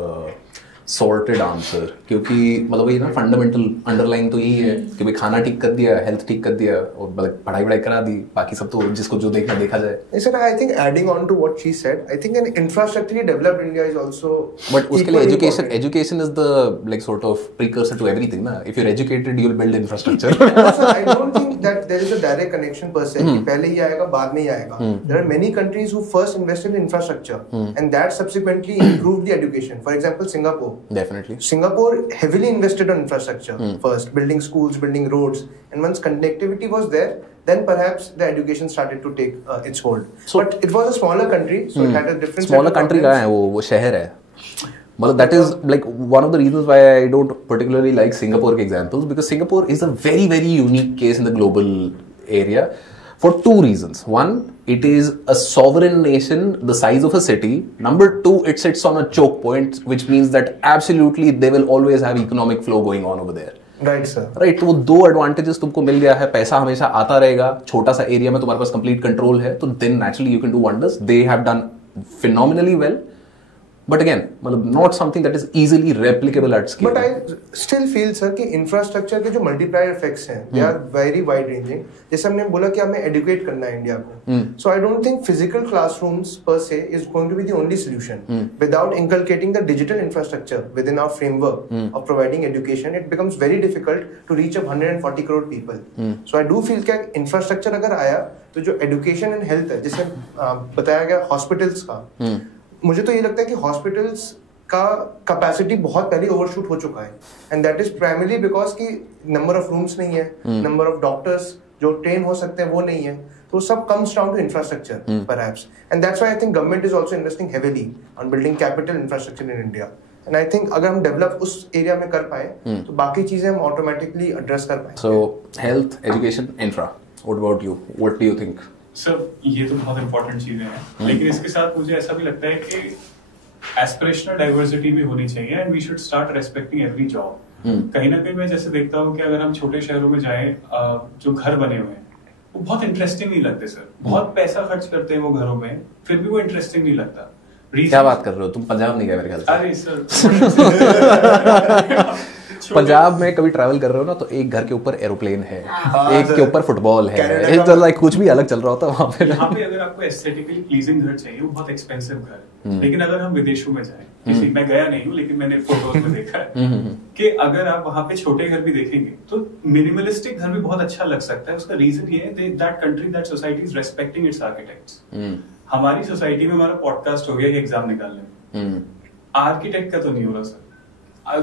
sorted answer, क्योंकि मतलब ये ना fundamental underline तो यही है कि भाई खाना ठीक कर दिया, हेल्थ ठीक कर दिया और पढ़ाई वढ़ाई करा दी, बाकी सब तो जिसको जो देखना देखा जाए. Sir, I think adding on to what she said, I think an infrastructurally developed India is also. But उसके लिए education is the like sort of precursor to everything ना. If you're educated, you'll build infrastructure. Also, I don't think that there is a direct connection per se. कि पहले ही आएगा बाद में ही आएगा. There are many countries who first invested in infrastructure and that subsequently improved the education. For example, Singapore. Definitely. Singapore heavily invested on infrastructure first, building schools, building roads, and once connectivity was there, then perhaps the education started to take its hold. So, but it was a smaller country, so it had a different. Smaller country कहाँ है वो शहर है. मतलब that is like one of the reasons why I don't particularly like Singapore examples, because Singapore is a very very unique case in the global area. For two reasons. One, it is a sovereign nation the size of a city. Number two, it sits on a choke point, which means that absolutely they will always have economic flow going on over there. Right, sir. Right, तो वो दो advantages तुमको मिल गया है, पैसा हमेशा आता रहेगा, छोटा सा एरिया में तुम्हारे पास complete control है, तो then naturally you can do wonders. They have done phenomenally well. But again, not something that is easily replicable at scale. But I still feel, sir, कि infrastructure के जो multiplier effects हैं, they are very wide ranging. जैसे हमने बोला कि हमें educate करना है इंडिया को. So I don't think physical classrooms per se is going to be the only solution. Without inculcating the digital infrastructure within our framework of providing education, it becomes very difficult to reach up 140 crore people. So I do feel कि infrastructure अगर आया तो जो education and health है, जैसे बताया गया hospitals का, मुझे तो ये लगता है कि हॉस्पिटल्स का कैपेसिटी बहुत पहले ओवरशूट हो चुका है and that is primarily because कि नंबर ऑफ रूम्स नहीं है, नंबर ऑफ डॉक्टर्स जो ट्रेन हो सकते हैं वो नहीं है, तो सब comes down to infrastructure perhaps and that's why I think government is also investing heavily on building capital infrastructure in India and I think अगर हम डेवलप उस एरिया में कर पाए तो बाकी चीजें हम ऑटोमेटिकली एड्रेस कर पाए. सो health, education, infra, what about you, what do you think? Sir ये तो बहुत इंपॉर्टेंट चीजें हैं, लेकिन इसके साथ मुझे ऐसा भी लगता है कि एस्पिरेशनल डाइवर्सिटी भी होनी चाहिए and we should start respecting every job. कहीं ना कहीं मैं जैसे देखता हूँ कि अगर हम छोटे शहरों में जाएं, जो घर बने हुए हैं वो बहुत इंटरेस्टिंग नहीं लगते सर. बहुत पैसा खर्च करते हैं वो घरों में, फिर भी वो इंटरेस्टिंग नहीं लगता. क्या बात कर रहे हो तुम? पंजाब नहीं गए मेरे ख्याल से. अरे सर पंजाब में कभी ट्रैवल कर रहे हो ना तो एक घर के ऊपर एरोप्लेन है, एक के ऊपर फुटबॉल है, एक तो लाइक कुछ भी अलग चल रहा होता है वहाँ पे. यहाँ पे अगर आपको एस्थेटिकली प्लीजिंग घर चाहिए वो बहुत एक्सपेंसिव घर है. लेकिन अगर हम विदेशों में जाएं, मैं गया नहीं हूँ लेकिन मैंने फोटोज में देखा है कि अगर आप वहाँ पे छोटे घर भी देखेंगे तो मिनिमलिस्टिक घर भी बहुत अच्छा लग सकता है. उसका रीजन ये है that country, that society is respecting it's architects. हमारी सोसाइटी में हमारा पॉडकास्ट हो गया एग्जाम निकालने में, आर्किटेक्ट का तो नहीं हो रहा सर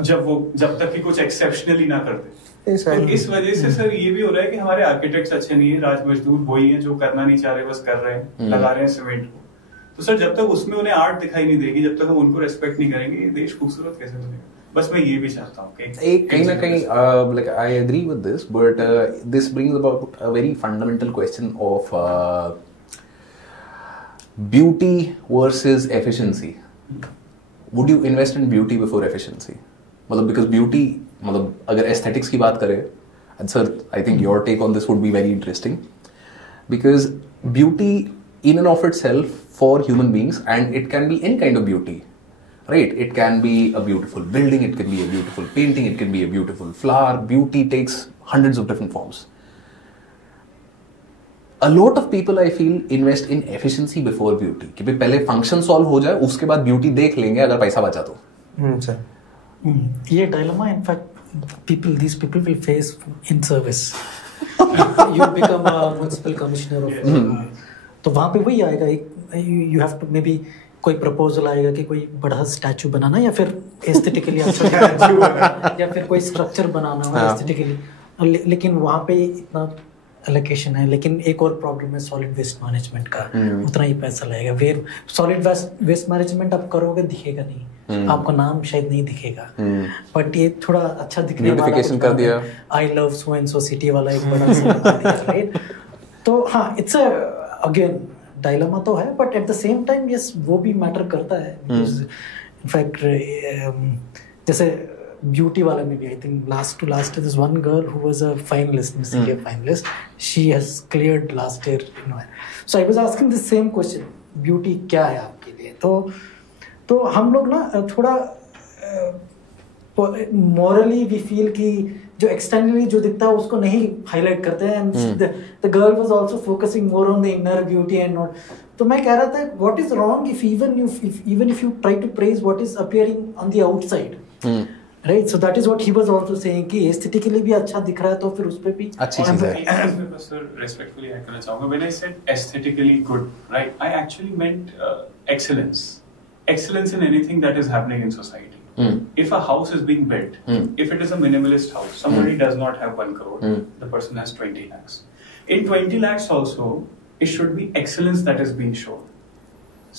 जब तक कि कुछ एक्सेप्शनली ना करते. तो इस वजह से सर ये भी हो रहा है कि हमारे आर्किटेक्ट्स अच्छे नहीं है, राज मजदूर वही हैं जो करना नहीं चाह रहे, बस कर रहे हैं, लगा रहे हैं सीमेंट को. तो सर जब तक उसमें उन्हें आर्ट दिखाई नहीं देगी, जब तक हम उनको रेस्पेक्ट नहीं करेंगे, ये देश खूबसूरत कैसे बनेगा? बस मैं ये भी चाहता हूँ कि एक कहीं ना कहीं like I agree with this, but this brings about a very fundamental question of beauty versus efficiency. Would you invest in beauty before efficiency? because beauty, अगर aesthetics की बात करें, and sir, I think your take on this would be very interesting, because beauty in and of itself for human beings, and it can be any kind of beauty, right? It can be a beautiful building, it can be a beautiful painting, it can be a beautiful flower. Beauty takes hundreds of different forms. A lot of people I feel invest in efficiency before beauty, कि पहले function solve हो जाए उसके बाद beauty देख लेंगे अगर पैसा बचा तो. सर ये dilemma in fact these people will face in service. You become a municipal commissioner of तो वहाँ पे वही आएगा, you have to maybe कोई प्रपोजल आएगा कि कोई बड़ा स्टैचू बनाना या फिर एस्थेटिकली अच्छा या फिर कोई स्ट्रक्चर बनाना हो एस्थेटिकली, लेकिन वहाँ पे इतना एलोकेशन है. लेकिन एक और प्रॉब्लम है सॉलिड वेस्ट मैनेजमेंट का, उतना ही पैसा लगेगा. सॉलिड वेस्ट मैनेजमेंट आप करोगे दिखेगा नहीं, आपका नाम शायद नहीं दिखेगा, बट ये थोड़ा अच्छा दिखने वाला कर दिया, I love so and so city वाला एक बड़ा सा राइट. तो हाँ, इट्स अगेन डायलेमा तो है, but at the same time yes वो भी मैटर करता है. इनफैक्ट जैसे ब्यूटी वाला में भी I think last to last this one girl who was a finalist, miss India finalist, she has cleared last year. So I was asking this same question, beauty क्या है आपके लिए? तो हम लोग ना थोड़ा मॉरली वी फील कि जो एक्सटर्नली जो दिखता है उसको नहीं हाईलाइट करते हैं. The girl was also focusing more on the inner beauty and not. तो मैं कह रहा था what is wrong if even if you try to praise what is appearing on the outside, right? So that is what he was also saying कि aesthetically भी अच्छा दिख रहा है तो फिर उस पे भी अच्छी चीज है. सर रेस्पेक्टफुली ऐड करना चाहूंगा, when I said aesthetically good, right, I actually meant excellence in anything that is happening in society. If a house is being built, if it is a minimalist house, somebody does not have 1 crore, the person has 20 lakhs. In 20 lakhs also, it should be excellence that is being shown.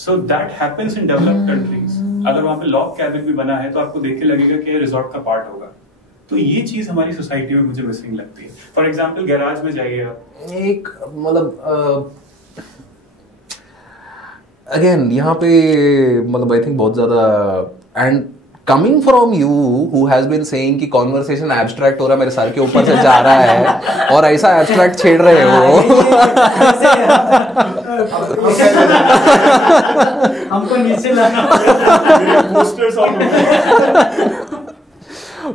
So that happens in developed countries. अगर वहाँ पे log cabin भी बना है तो आपको देख के लगेगा कि ये रिजॉर्ट का पार्ट होगा. तो ये चीज हमारी सोसाइटी में मुझे मिसिंग लगती है. फॉर एग्जाम्पल गैराज में जाइए आप, एक अगेन यहाँ पे आई थिंक बहुत ज्यादा, and coming from you who has been saying कि कॉन्वर्सेशन एब्स्ट्रैक्ट हो रहा है, मेरे सर के ऊपर से जा रहा है और ऐसा एब्स्ट्रैक्ट छेड़ रहे हो. हमको नीचे लाना। posters all over.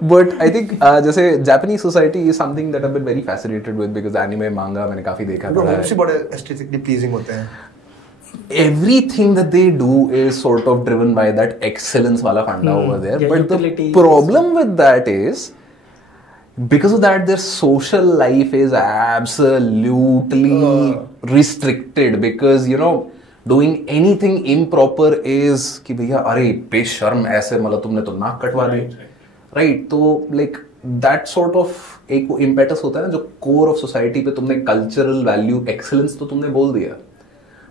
But I think जैसे Japanese society is something that I've been very fascinated with because anime, manga मैंने काफी देखा Bro, पढ़ा मुझसे है. बड़े aesthetically pleasing होते हैं. Everything that they do is sort of driven by that excellence वाला फंडा over there. Yeah, But the utility. problem with that is because of that their social life is absolutely restricted because you know doing anything improper is कि भैया अरे बेशर्म ऐसे मतलब तुमने तो नाक कटवा दी. राइट तो लाइक दैट सॉर्ट ऑफ एक इम्पेटस होता है ना जो कोर ऑफ सोसाइटी पे तुमने कल्चरल वैल्यू एक्सेलेंस तो तुमने बोल दिया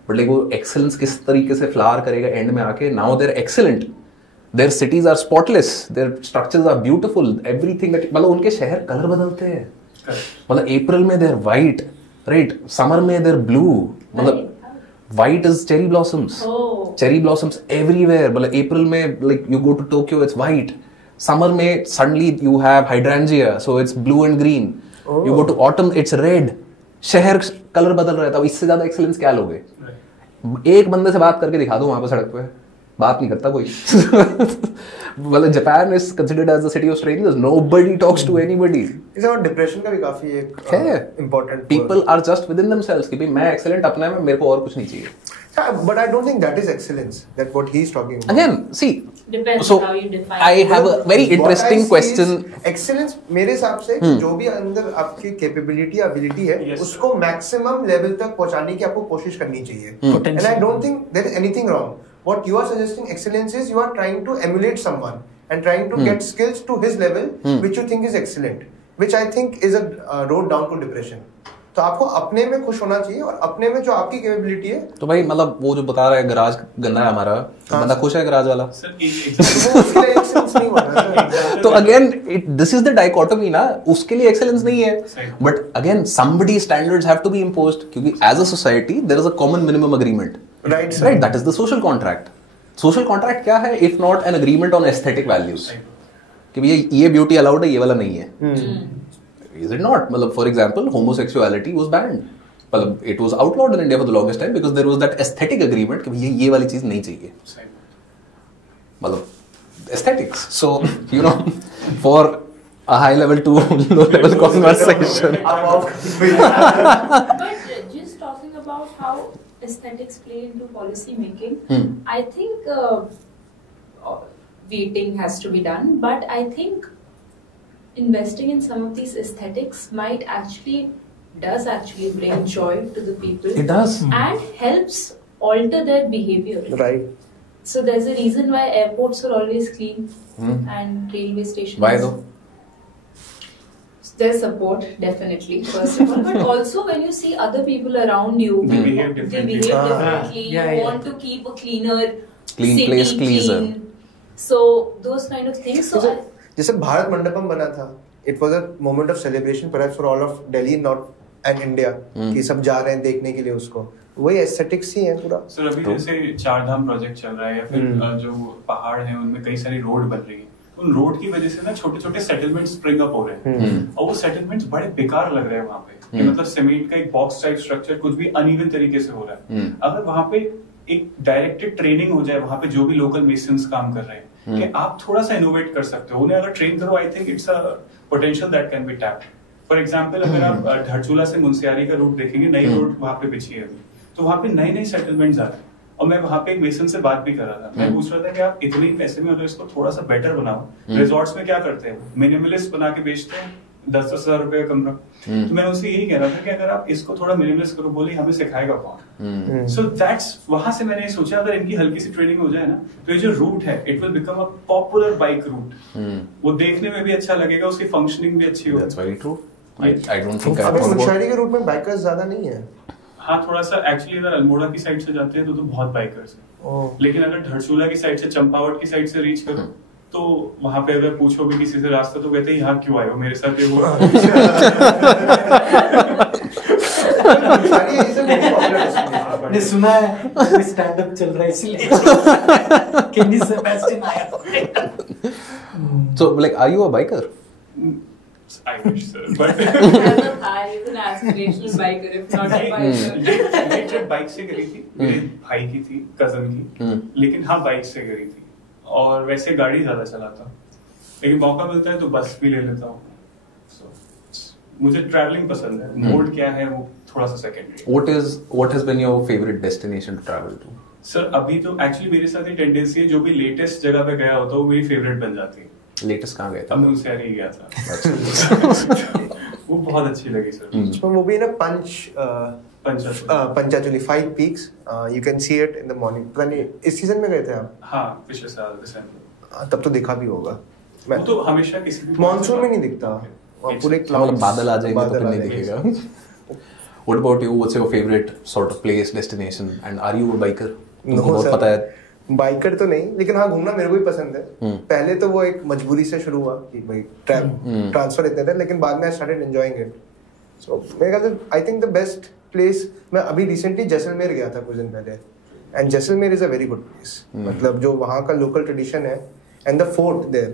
बट लाइक वो एक्सेलेंस किस तरीके से फ्लावर करेगा एंड में आके now their excellent their cities are spotless their structures are beautiful everything that मतलब उनके शहर कलर बदलते हैं मतलब अप्रैल में देयर वाइट राइट समर में देयर ब्लू मतलब white is cherry blossoms cherry blossoms everywhere मतलब अप्रैल में like you go to Tokyo it's white summer में suddenly you have hydrangea so it's blue and green you go to autumn it's red शहर colour बदल रहा था इससे ज्यादा excellence क्या लोगे एक बंदे से बात करके दिखा दो वहां पे सड़क पे बात नहीं करता कोई मतलब Japan is considered as the city of strangers nobody talks to anybody इस और डिप्रेशन का भी काफी एक है important people are just within themselves कि भाई मैं एक्सेलेंट अपने में मेरे को और कुछ नहीं चाहिए but I don't think that is excellence that what he's talking about again see Depends so how you define I have a very interesting question excellence मेरे हिसाब से जो भी अंदर आपकी कैपेबिलिटी एबिलिटी है Yes. उसको मैक्सिमम लेवल तक पहुंचाने की आपको कोशिश करनी चाहिए and I don't think there is anything wrong what you are suggesting excellence is you are trying to emulate someone and trying to get skills to his level which you think is excellent which I think is a road down to depression तो आपको अपने में खुश होना चाहिए और अपने में जो आपकी कैपेबिलिटी है तो भाई मतलब वो जो बता रहा है गराज गंदा है हमारा तो बंदा खुश है गराज वाला सर एक एग्जांपल वो उसके लिए excellence नहीं हो रहा तो again this is the dichotomy ना उसके लिए एक्सेलेंस नहीं है सही। But again somebody standards have to be imposed क्योंकि as a society there is a common minimum agreement right right that is the social contract social contract क्या है if not an agreement on aesthetic values कि भैया ये beauty allowed है ये वाला नहीं है इज इट नॉट मतलब for example homosexuality was banned मतलब it was outlawed in India for the longest time because there was that aesthetic agreement कि भैया ये वाली चीज नहीं चाहिए मतलब aesthetics so you know for a high level to low level conversation But just talking about how aesthetics play into policy making, I think waiting has to be done. But I think investing in some of these aesthetics might does actually bring joy to the people. it does And helps alter their behavior. right So there's a reason why airports are always clean and railway stations. why though There's support, definitely, first of all. But also when you see other people around you, They behave they differently. behave Ah, differently. yeah, You yeah. want to keep a cleaner Clean city, place, cleaner. So those kind of things. So जैसे भारत मंडपम बना था it was a moment of celebration perhaps for all of Delhi not and India कि सब जा रहे हैं देखने के लिए उसको वही एस्थेटिक्स ही है पूरा सर अभी जैसे चार धाम प्रोजेक्ट चल रहा है या फिर जो पहाड़ है उनमें कई सारी रोड बन रही है उन रोड की वजह से ना छोटे छोटे सेटलमेंट्स स्प्रिंग अप हो रहे हैं और वो सेटलमेंट्स बड़े बेकार लग रहे हैं वहां पे कि मतलब सीमेंट का एक बॉक्स टाइप स्ट्रक्चर कुछ भी अनइवन तरीके से हो रहा है अगर वहां पे एक डायरेक्टेड ट्रेनिंग हो जाए वहां पे जो भी लोकल मेसन्स काम कर रहे हैं कि आप थोड़ा सा इनोवेट कर सकते हो उन्हें अगर ट्रेन करो I think it's a potential that can be tapped for example अगर आप धरचूला से मुंसियारी का रूट देखेंगे नई रोड वहां पे बिछी है अभी तो वहां पे नए नए सेटलमेंट्स आ रहे हैं और मैं वहां पे एक मेसन से बात भी कर रहा था मैं पूछ रहा था कि आप इतने ही पैसे में अगर इसको थोड़ा सा बेटर बनाओ रिजॉर्ट्स में क्या करते हैं मिनिमलिस्ट बना के बेचते हैं 10-10 हजार रुपए का कमरा तो मैं उनसे यही कह रहा था कि अगर आप इसको थोड़ा मिनिमलिस्ट करो बोले हमें सिखाएगा कौन सो दैट्स वहां से मैंने सोचा अगर इनकी हल्की सी ट्रेनिंग हो जाए ना तो ये जो रूट है it will become a popular bike route वो देखने में भी अच्छा लगेगा उसकी फंक्शनिंग भी अच्छी होगी that's very true I don't think I अभी thought about मुंशियारी के रूट में बाइकर्स ज्यादा नहीं है हाँ थोड़ा सा एक्चुअली अगर अल्मोड़ा की साइड से जाते हैं तो बहुत बाइकर्स हैं लेकिन अगर धरचूला की साइड से चंपावत की साइड से रीच करो तो वहां पे अगर पूछो भी किसी से रास्ता तो कहते हैं यहाँ क्यों आए हो मेरे साथ ये हुआ ने सुना है स्टैंड अप चल रहा है इसलिए केनी सेबेस्टियन आया so like are you a biker I wish, sir. But As a Thar, he's an aspirational biker, if not a biker. ये ट्रिप बाइक से करी थी, मेरे भाई की थी, कजन की, लेकिन हाँ बाइक से करी थी, और वैसे गाड़ी ज्यादा चलाता, लेकिन मौका मिलता है तो बस भी ले लेता हूँ. So, मुझे ट्रैवलिंग पसंद है, मोड क्या है वो थोड़ा सा secondary. What has been your favorite destination to travel to? Sir अभी तो एक्चुअली मेरे साथ ये टेंडेंसी है, जो भी लेटेस्ट जगह पे गया होता है वो मेरी फेवरेट बन जाती है. लेटेस्ट कहाँ गए थे? अमूलसैरी ही गया था. वो बहुत अच्छी लगी सर. उसमें वो भी है ना Panchachuli 5 peaks. You can see it in the morning. पता नहीं इस सीजन में गए थे आप? हाँ पिछले साल दिसंबर. तब तो दिखा भी होगा. वो तो हमेशा किसी भी मॉनसून में नहीं दिखता, पूरे मतलब बादल आ जाएंगे तो फिर नहीं दिखेगा. What about you? What's your favorite sort of place, destination? And are you a biker? तुमको बहुत पता है. बाइकर तो नहीं, लेकिन हाँ घूमना मेरे को भी पसंद है. पहले तो वो एक मजबूरी से शुरू हुआ कि भाई ट्रांसफर इतने थे, लेकिन बाद में आई स्टार्टेड एंजॉयिंग इट. सो मेरे ख्याल से I think the best place, मैं अभी रिसेंटली जैसलमेर गया था कुछ दिन पहले, and Jaisalmer is a very good place. मतलब जो वहाँ का लोकल ट्रेडिशन है एंड द फोर्ट देयर,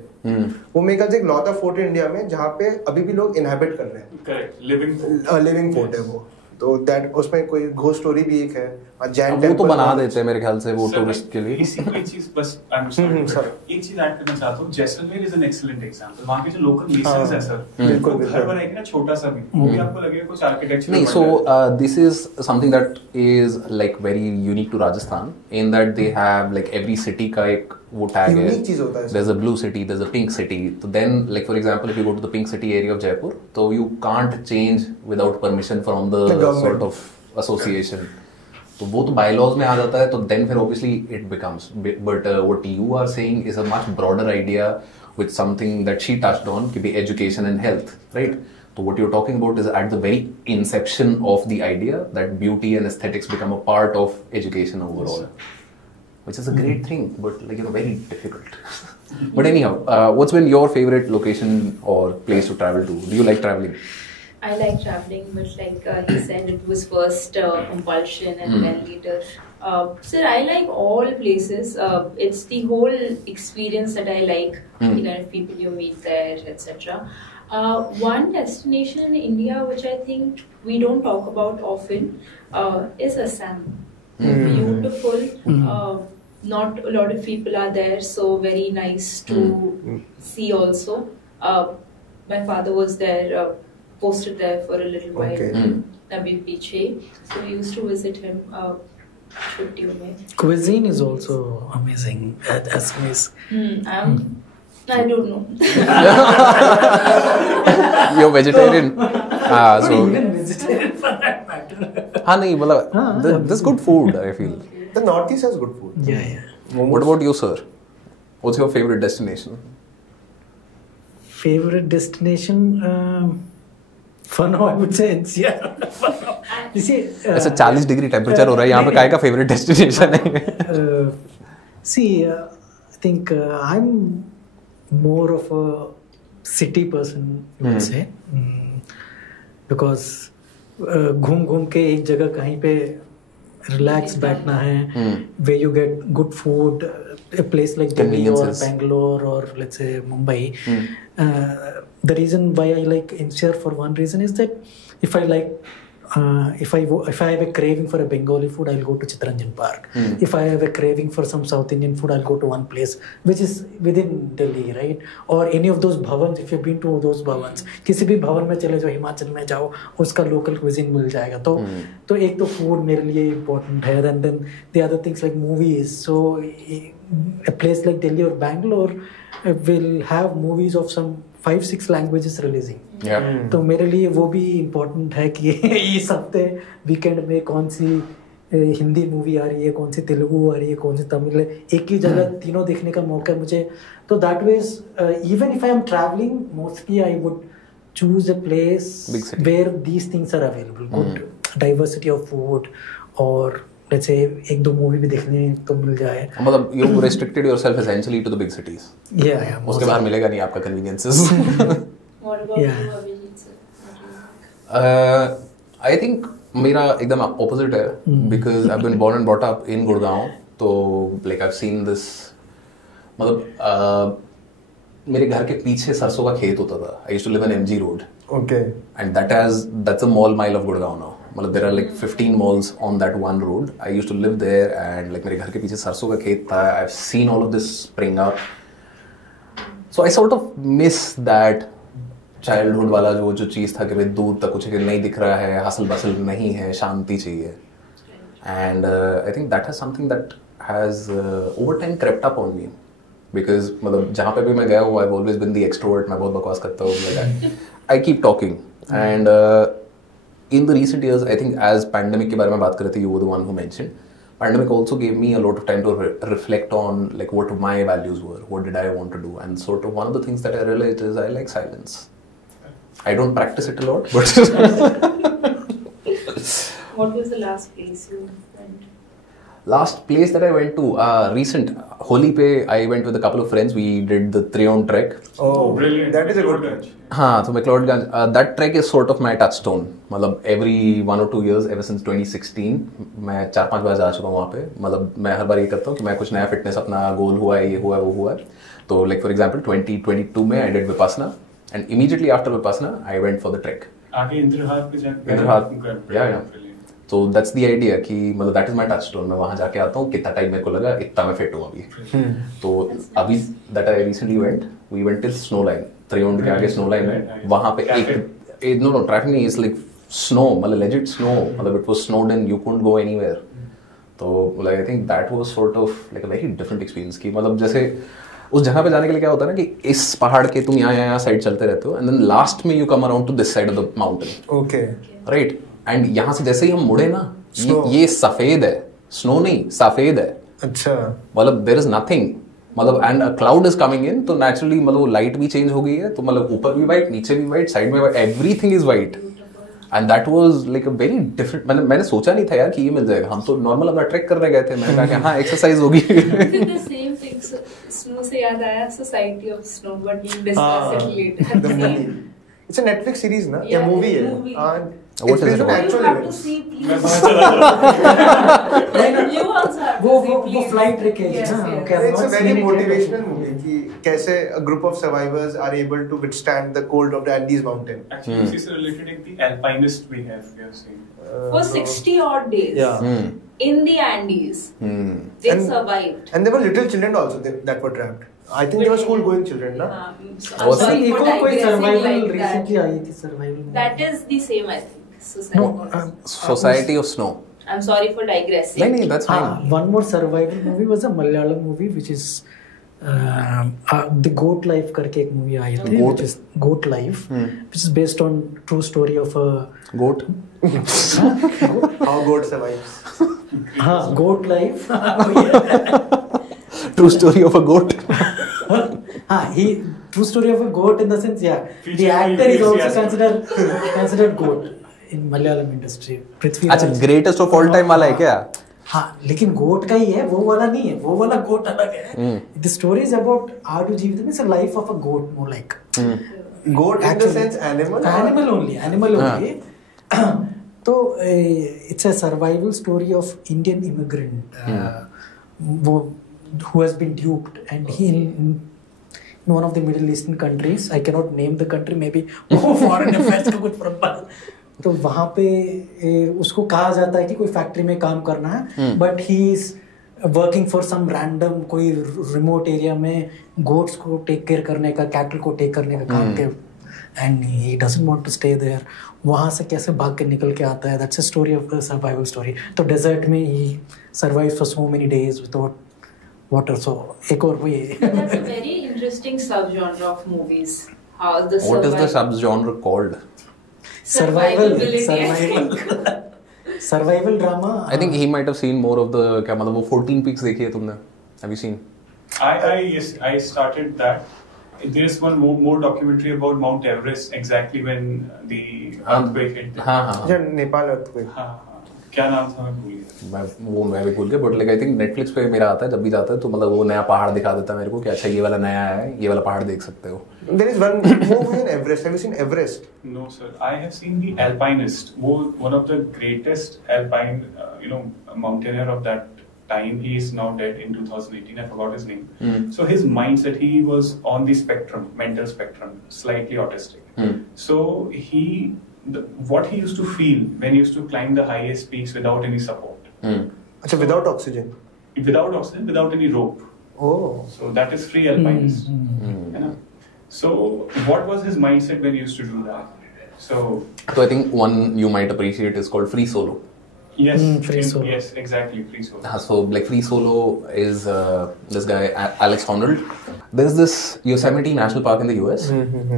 वो मेरे ख्याल से एक लौता फोर्ट है इंडिया में जहाँ पे अभी भी लोग इनहैबिट कर रहे हैं. करेक्ट, लिविंग फोर्ट है वो. तो दैट उसमें कोई घोस्ट स्टोरी भी एक है. वो तो बना देते हैं मेरे ख्याल से वो टूरिस्ट के लिए. इसी कोई चीज बस एक चीज ऐड करना चाहता हूँ. Jaisalmer is an excellent example. वहाँ के जो लोकल मेसन्स हैं सर, बिल्कुल घर बनाएंगे ना छोटा सा भी, वो भी आपको लगेगा कुछ आर्किटेक्चर नहीं. So this is something that is like very unique to Rajasthan in that they have like every city का एक वो टैग है. There's a blue city, there's a pink city. So then, like for example, if you go to the pink city area of Jaipur, so you can't change without permission from the sort of association. तो वो तो bylaws में आ जाता है, तो then फिर obviously it becomes. But what you are saying is a much broader idea with something that she touched on, कि be education and health, right? So what you're talking about is at the very inception of the idea that beauty and aesthetics become a part of education overall. Yes. Which is a great thing, but like very difficult. But anyhow, what's been your favorite location or place to travel to? Do you like traveling? I like traveling, but like he said, it was first compulsion and then later. Sir, I like all places. It's the whole experience that I like. The kind of people you meet there, etc. One destination in India which I think we don't talk about often is Assam. Beautiful. Not a lot of people are there, so very nice to see also. My father was there, posted there for a little while. Nabi Piche, so we used to visit him. Cuisine is also amazing at Assamese. I don't know. You're vegetarian. So even vegetarian for that matter. हाँ नहीं मतलब there's good food I feel. The Northeast has good food. Yeah. What about you, sir? What's your favorite destination? Favorite destination? For now, I would say NCR. You see, ऐसा 40 degree temperature हो रहा है यहाँ पे काय का favorite destination है? See, I think I'm more of a city person, you would say, because घूम के एक जगह कहीं पे रिलैक्स बैठना है, where you get good food, a place like Delhi or Bangalore or let's say Mumbai. The reason why I like NCR for one reason is that if I like if I have a craving for a Bengali food, I'll go to Chittaranjan Park. If I have a craving for some South Indian food, I'll go to one place which is within Delhi, right? Or any of those bhavans, if you've been to those bhavans, किसी भी भवन में चले जाओ, हिमाचल में जाओ, उसका local cuisine मिल जाएगा. तो एक तो food मेरे लिए important है, and then the other things like movies. So a place like Delhi or Bangalore will have movies of some 5-6 languages releasing. तो मेरे लिए वो भी इम्पोर्टेंट है कि इस हफ्ते वीकेंड में कौन सी हिंदी मूवी आ रही है, कौन सी तेलुगु आ रही है, कौन सी तमिल है, एक ही जगह तीनों देखने का मौका है मुझे. तो that ways even if I am travelling mostly I would choose a place where these things are available, good diversity of food, और let's say एक दो मूवी भी देखने तो मिल जाए. मतलब you restricted yourself essentially to the big cities. Yeah. उसके बाहर मिलेगा नहीं आपका conveniences. What about you, Abhijit sir? I think मेरा एकदम opposite है, because I've been born and brought up in Gurgaon. तो like I've seen this, मतलब मेरे घर के पीछे सरसों का खेत होता था. I used to live on MG Road. Okay. And that's a mile of Gurgaon now. मतलब there are like 15 malls on that one road. I used to live there and like मेरे घर के पीछे सरसों का खेत था. I've seen all of this spring up. So I sort of miss that childhood वाला जो चीज़ था कि भाई दूर तक कुछ नहीं दिख रहा है, हसल बसल नहीं है, शांति चाहिए. And I think that is something that has over time crept up on me. Because मतलब जहाँ पे भी मैं गया हूँ, I've always been the extrovert. मैं बहुत बकवास करता हूँ. Like I keep talking. And in the recent years, I think as pandemic के बारे में बात कर रहे थे, you were the one who mentioned. Pandemic also gave me a lot of time to reflect on like what my values were, what did I want to do, and sort of one of the things that I realized is I like silence. I don't practice it a lot, but. What was the last place you went? Last place that I went to, recent Holi पे I went with a couple of friends. We did the Trion trek. Oh, brilliant! That is a good catch. हाँ, तो McLeodganj. That trek is sort of my touchstone. मतलब every 1 or 2 years, ever since 2016, मैं 4-5 बार जा चुका हूँ वहाँ पे. मतलब मैं हर बार ये करता हूँ कि मैं कुछ नया फिटनेस अपना गोल हुआ है, ये हुआ है, वो हुआ है. तो like for example 2022 में I did Vipassana, and immediately after Vipassana I went for the trek. आगे इंद्रहार पे जाके. इंद्रहार. Yeah. तो that's the idea कि मतलब that is my touchstone. मैं वहाँ जाके आता हूँ, कितना टाइम मेरे को लगा, इतना मैं फिट हूँ अभी. तो अभी that I recently went, we went till Snowline. Trion के आगे Snowline है. वहाँ पे एक no traffic नहीं, it's like snow, मतलब legit snow. मतलब it was snowed and you couldn't go anywhere. तो like I think that was sort of like a very different experience कि मतलब जैसे उस जगह पे जाने के लिए क्या होता है ना कि इस पहाड़ के तुम यहाँ साइड चलते रहते हो and then last में you come around to this side of the mountain. Okay. Right. And यहाँ से जैसे ही हम मुड़े ना, ये सफेद है, स्नो नहीं, सफेद है. अच्छा. मतलब देयर इज नथिंग. मतलब and a cloud is coming in, तो नेचुरली मतलब लाइट भी चेंज हो गई है. तो मतलब ऊपर भी वाइट, नीचे भी वाइट, साइड में white, everything is white. And that was like a very different. मैंने सोचा नहीं था यार कि ये मिल जाएगा. हम तो नॉर्मल अपना ट्रैक करने गए थे. मैंने कहा कि हाँ एक्सरसाइज होगी. स्नो से याद आया society of snow, but we discuss it later. It's a Netflix series ना या मूवी है? What is it about? You have to see, please. You also have to see, वो please. flight trick है. Yes, हाँ, yes. okay, I'm It's a not very seeing it. motivational movie कि कैसे a group of survivors are able to withstand the cold of the Andes mountain. Actually, this is related to the alpinist we have seen. For 60 odd days. Yeah. In the Andes. They survived. And there were little children also that were trapped. I think they were school-going children, ना? I'm sorry for digressing survival like recently that. आई थी survival. That is the same, I think. Society of Snow. I'm sorry for digressing. नहीं, that's fine. One more survival movie was a Malayalam movie which is The Goat Life करके एक movie आई थी. Goat? Which is Goat Life, which is based on true story of a Goat. How goat survives. हाँ Goat Life. True story of a goat. हाँ true story of a goat in the sense, yeah. The Featuring actor is also enthusiasm. considered goat in Malayalam industry. पृथ्वी अच्छा, greatest of all time वाला है क्या? हाँ लेकिन गोट का ही है, वो वाला नहीं है. वो वाला गोट अलग है. The story is about आडू जीवितम. It's a life of a goat, more like. Goat in the sense animal? Animal only. तो it's a survival story of Indian immigrant who has been duped, and he in one of the Middle Eastern countries. I cannot name the country, maybe foreign affairs का कुछ problem. तो वहाँ पे उसको कहा जाता है कि कोई फैक्ट्री में काम करना है, but he is working for some random कोई रिमोट एरिया में गोट्स को टेक केयर करने का, कैटल को टेक करने का काम के, and he doesn't want to stay there. वहाँ से कैसे भाग के निकल के आता है. That's a story of survival story. तो डेजर्ट में he survives for so many days without water. So एक और वो ये. That's a very interesting subgenre of movies. How the What is the subgenre called? Survival drama. I think he might have seen more of the क्या मतलब वो 14 Peaks देखी है तुमने? Have you seen? Yes, I started that. There's one more documentary about Mount Everest exactly when the earthquake hit. हाँ. जो Nepal earthquake. हाँ. क्या नाम था, मैं भूल गया. मैं भी भूल गया, but like I think Netflix पे मेरा आता है जब भी जाता है, तो मतलब वो नया पहाड़ दिखा देता है मेरे को कि अच्छा ये वाला नया है, ये वाला पहाड़ देख सकते हो. There is one movie in Everest. Have you seen Everest? No sir, I have seen the Alpinist. One of the greatest alpine, mountaineer of that time, he is now dead in 2018, I forgot his name. So his mindset, he was on the spectrum, mental spectrum, slightly autistic. So what he used to feel when he used to climb the highest peaks without any support. अच्छा, without oxygen? Without oxygen, without any rope. Oh. So that is free alpinism. You know? So what was his mindset when he used to do that? So I think one you might appreciate is called free solo. yes, free solo. Yes, exactly, free solo. So like free solo is this guy Alex Honnold. There's this Yosemite National Park in the US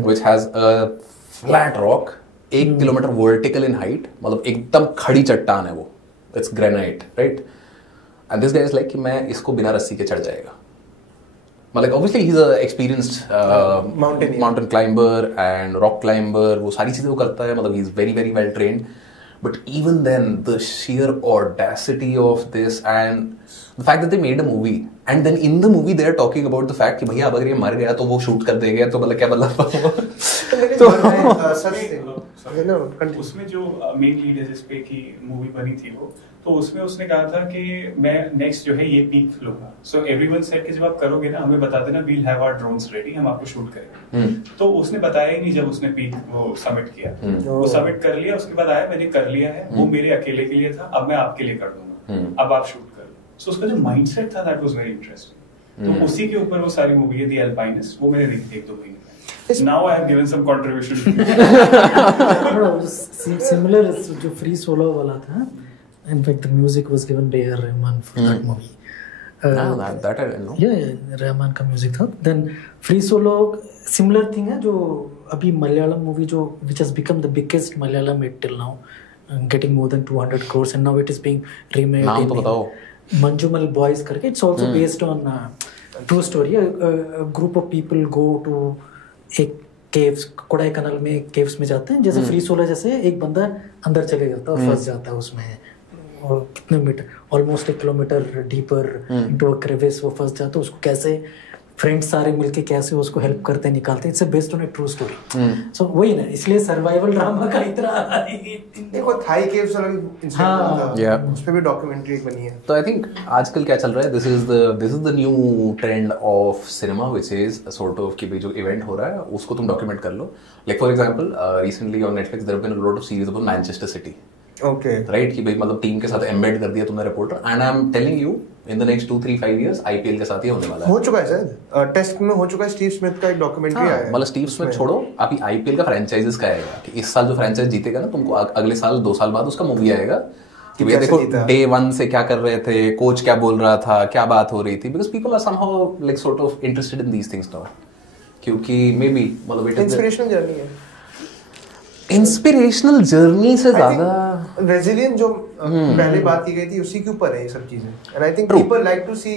which has a flat rock 1 kilometer vertical in height. मतलब एकदम खड़ी चट्टान है वो. It's granite, right? And this guy is like कि मैं इसको बिना रस्सी के चढ़ जाएगा. Like obviously he's a experienced mountain climber and rock climber. वो सारी चीजें वो करता है. मतलब he's very very well trained. But even then, the sheer audacity of this and the fact that they made a movie, and then in the movie they are talking about the fact कि भैया अब अगर ये मर गया तो वो shoot कर देगा, तो मतलब क्या मतलब तो उसमें जो मेन लीड है जिसपे की मूवी बनी थी वो, तो उसमें उसने कहा था कि मैं नेक्स्ट जो है ये पीक लूंगा. सो एवरीवन सेड कि जब आप करोगे ना हमें बता देना, we'll have our drones ready, हम आपको शूट करेंगे. तो उसने बताया ही नहीं जब उसने पीक वो सबमिट किया. वो सबमिट कर लिया, उसके बाद आया मैंने कर लिया है, वो मेरे अकेले के लिए था, अब मैं आपके लिए कर दूंगा, अब आप शूट कर लो. सो उसका जो माइंडसेट था दैट वाज वेरी इंटरेस्टिंग. तो उसी के ऊपर वो सारी मूवी है द अल्पाइनिस्ट, वो मैंने देखी 1-2 महीने. Now I have given some contribution. Similar जो free solo वाला था. In fact, the music was given by Rahman for that movie. That I know. Yeah, Rahman का म्यूजिक था. Then free solo similar thing है जो अभी मलयालम मूवी जो which has become the biggest Malayalam hit till now, getting more than 200 crores and now it is being remade. नाम तो बताओ. Manjumal Boys करके. It's also based on true story. A group of people go to एक caves, Kodai कनाल में caves में जाते हैं. जैसे फ्री सोलो जैसे एक बंदा अंदर चले जाता है और फंस जाता है उसमें, और कितने metre, almost 1 kilometre deeper into a crevice वो फंस जाता है. उसको कैसे फ्रेंड्स सारे मिलके कैसे उसको हेल्प करते निकालते हैं. It's based on a true story. So वही ना, इसलिए सर्वाइवल ड्रामा का इतना देखो थाई केव्स वाला इंसिडेंट था, उस पे भी डॉक्यूमेंट्री बनी है. तो आई थिंक आजकल क्या चल रहा है, this is the new trend of cinema which is sort of कि भाई जो इवेंट हो रहा है उसको तुम डॉक्यूमेंट कर लो. Like for example recently on Netflix there have been a lot of series about Manchester City. Okay, right, कि भाई मतलब टीम के साथ एम्बेड कर दिया तुमने reporter. And I am telling you in the next 2-3-5 years IPL के साथ ही होने वाला है. हो चुका है सर, टेस्ट में हो चुका है. स्टीव स्मिथ का एक डॉक्यूमेंट्री आया है. मतलब स्टीव स्मिथ छोड़ो, अभी आईपीएल का फ्रेंचाइजेस का आएगा कि इस साल जो फ्रेंचाइज जीतेगा ना, तुमको अगले साल 2 साल बाद उसका मूवी आएगा कि भैया देखो डे 1 से क्या कर रहे थे, कोच क्या बोल रहा था, क्या बात हो रही थी. Because people are somehow like sort of interested in these things now, क्योंकि मे बी मतलब इट इज इंस्पिरेशनल जर्नी है. इंस्पिरेशनल जर्नी से ज्यादा रेजिलियंस जो पहले बात की गई थी उसी के ऊपर है ये सब चीजें. And I think people like to see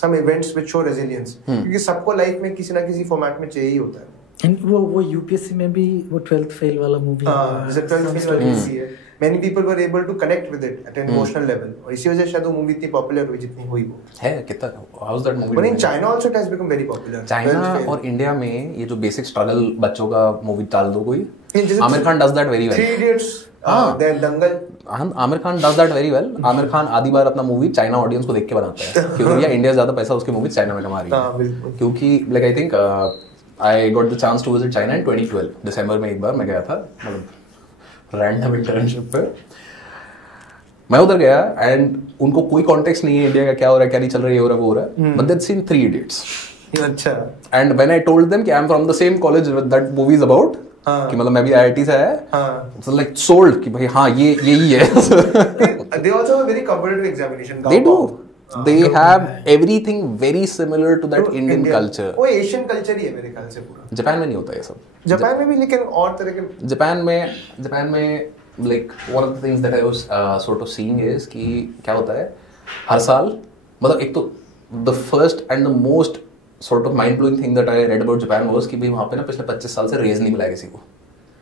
some events which show resilience, क्योंकि सबको लाइफ में किसी ना किसी फॉर्मेट में चाहिए होता है. एंड वो यूपीएससी में भी वो 12th फेल वाला मूवी जैसे 12th फेल वाली मूवी है. Many people were able to connect with it at an emotional level. और इसी वजह से शायद वो मूवी इतनी पॉपुलर हुई जितनी हुई वो है. कितना how is that movie? But in China also it has become very popular. China और इंडिया में ये जो बेसिक स्ट्रगल बच्चों का मूवी डाल दो कोई. Aamir Khan does that very well. 3 Idiots, then Dangal. Aamir Khan does that very well. Aamir Khan आधी बार अपना मूवी चाइना ऑडियंस को देख के बनाता है, क्योंकि भैया इंडिया ज्यादा पैसा उसकी मूवी चाइना में कमा रही है. क्योंकि like I think I got the chance to visit China in 2012 दिसंबर में. एक बार मैं गया था, मतलब रैंडम इंटर्नशिप पे मैं उधर गया, एंड उनको कोई कॉन्टेक्स्ट नहीं है इंडिया का क्या हो रहा है, क्या नहीं चल रहा है, ये हो रहा है, वो हो रहा है. But they had seen 3 Idiots. अच्छा. And when I told them कि I am from the same college that movie is about, कि मतलब मैं भी आईआईटी से आया, सो लाइक सोल्ड कि भाई हाँ ये यही है. They also have a very competitive examination. They do. They have everything very similar to that Indian culture. वो एशियन कल्चर ही है मेरे ख्याल से पूरा. जापान में नहीं होता ये सब. जापान में भी लेकिन और तरह के. जापान में like one of the things that I was sort of seeing is कि क्या होता है हर साल, मतलब एक तो the first and the most sort of mind blowing thing that I read about Japan was कि भाई वहाँ पे ना पिछले 25 साल से रेज नहीं मिला किसी को.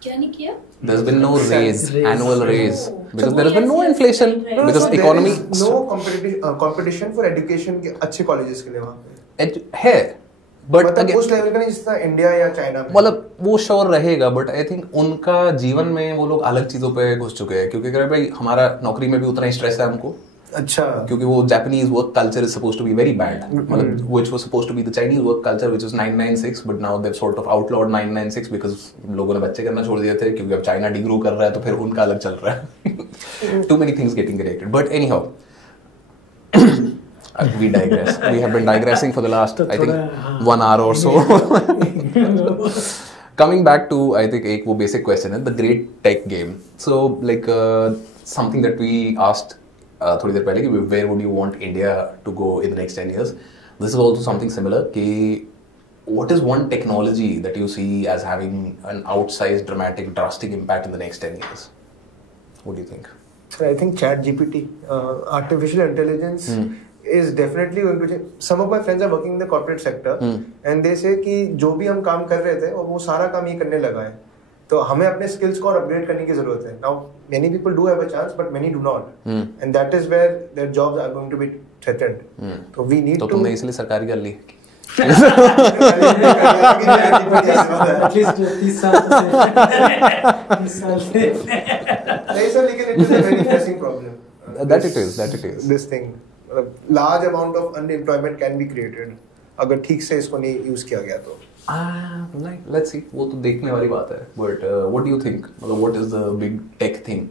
क्या नहीं किया? There's been no raise, annual raise, because there has been no inflation, because economy. No competition for education के अच्छे colleges के लिए वहाँ पे. है. But मतलब उस लेवल का नहीं जितना इंडिया या चाइना में. मतलब वो श्योर रहेगा, बट आई थिंक उनका जीवन में वो लोग अलग चीजों पे घुस चुके हैं, क्योंकि अगर भाई हमारा नौकरी में भी उतना ही स्ट्रेस है हमको, अच्छा क्योंकि वो Japanese work culture is supposed to be very bad, मतलब which was supposed to be the Chinese work culture which is 996, but now they sort of outlawed 996 because लोगों ने बच्चे करना छोड़ दिए थे, क्योंकि अब चाइना डिग्रो कर रहा है तो फिर उनका अलग चल रहा है. Too many things getting connected, but anyhow we digress. We have been digressing for the last I think 1 hour or so. Coming back to I think एक वो basic question है, the great tech game. So like something that we asked थोड़ी देर पहले कि where would you want India to go in the next 10 years? This is also something similar कि what is one technology that you see as having an outsized, dramatic, drastic impact in the next 10 years? What do you think? So I think ChatGPT, artificial intelligence is definitely going to change. Some of my friends are working in the corporate sector and they say कि जो भी हम काम कर रहे थे और वो सारा काम ये करने लगा है, तो हमें अपने skills को और upgrade करने की जरूरत है. Now many people do have a chance but many do not, and that is where their jobs are going to be threatened. So we need to. तुमने इसलिए सरकारी कर ली. At least 30 साल से. नहीं सर, लेकिन it is a very pressing problem. That it is. This thing, large amount of unemployment can be created अगर ठीक से इसको नहीं यूज किया गया तो. नहीं, let's see, वो तो देखने वाली बात है. But what do you think? मतलब what is the big tech thing?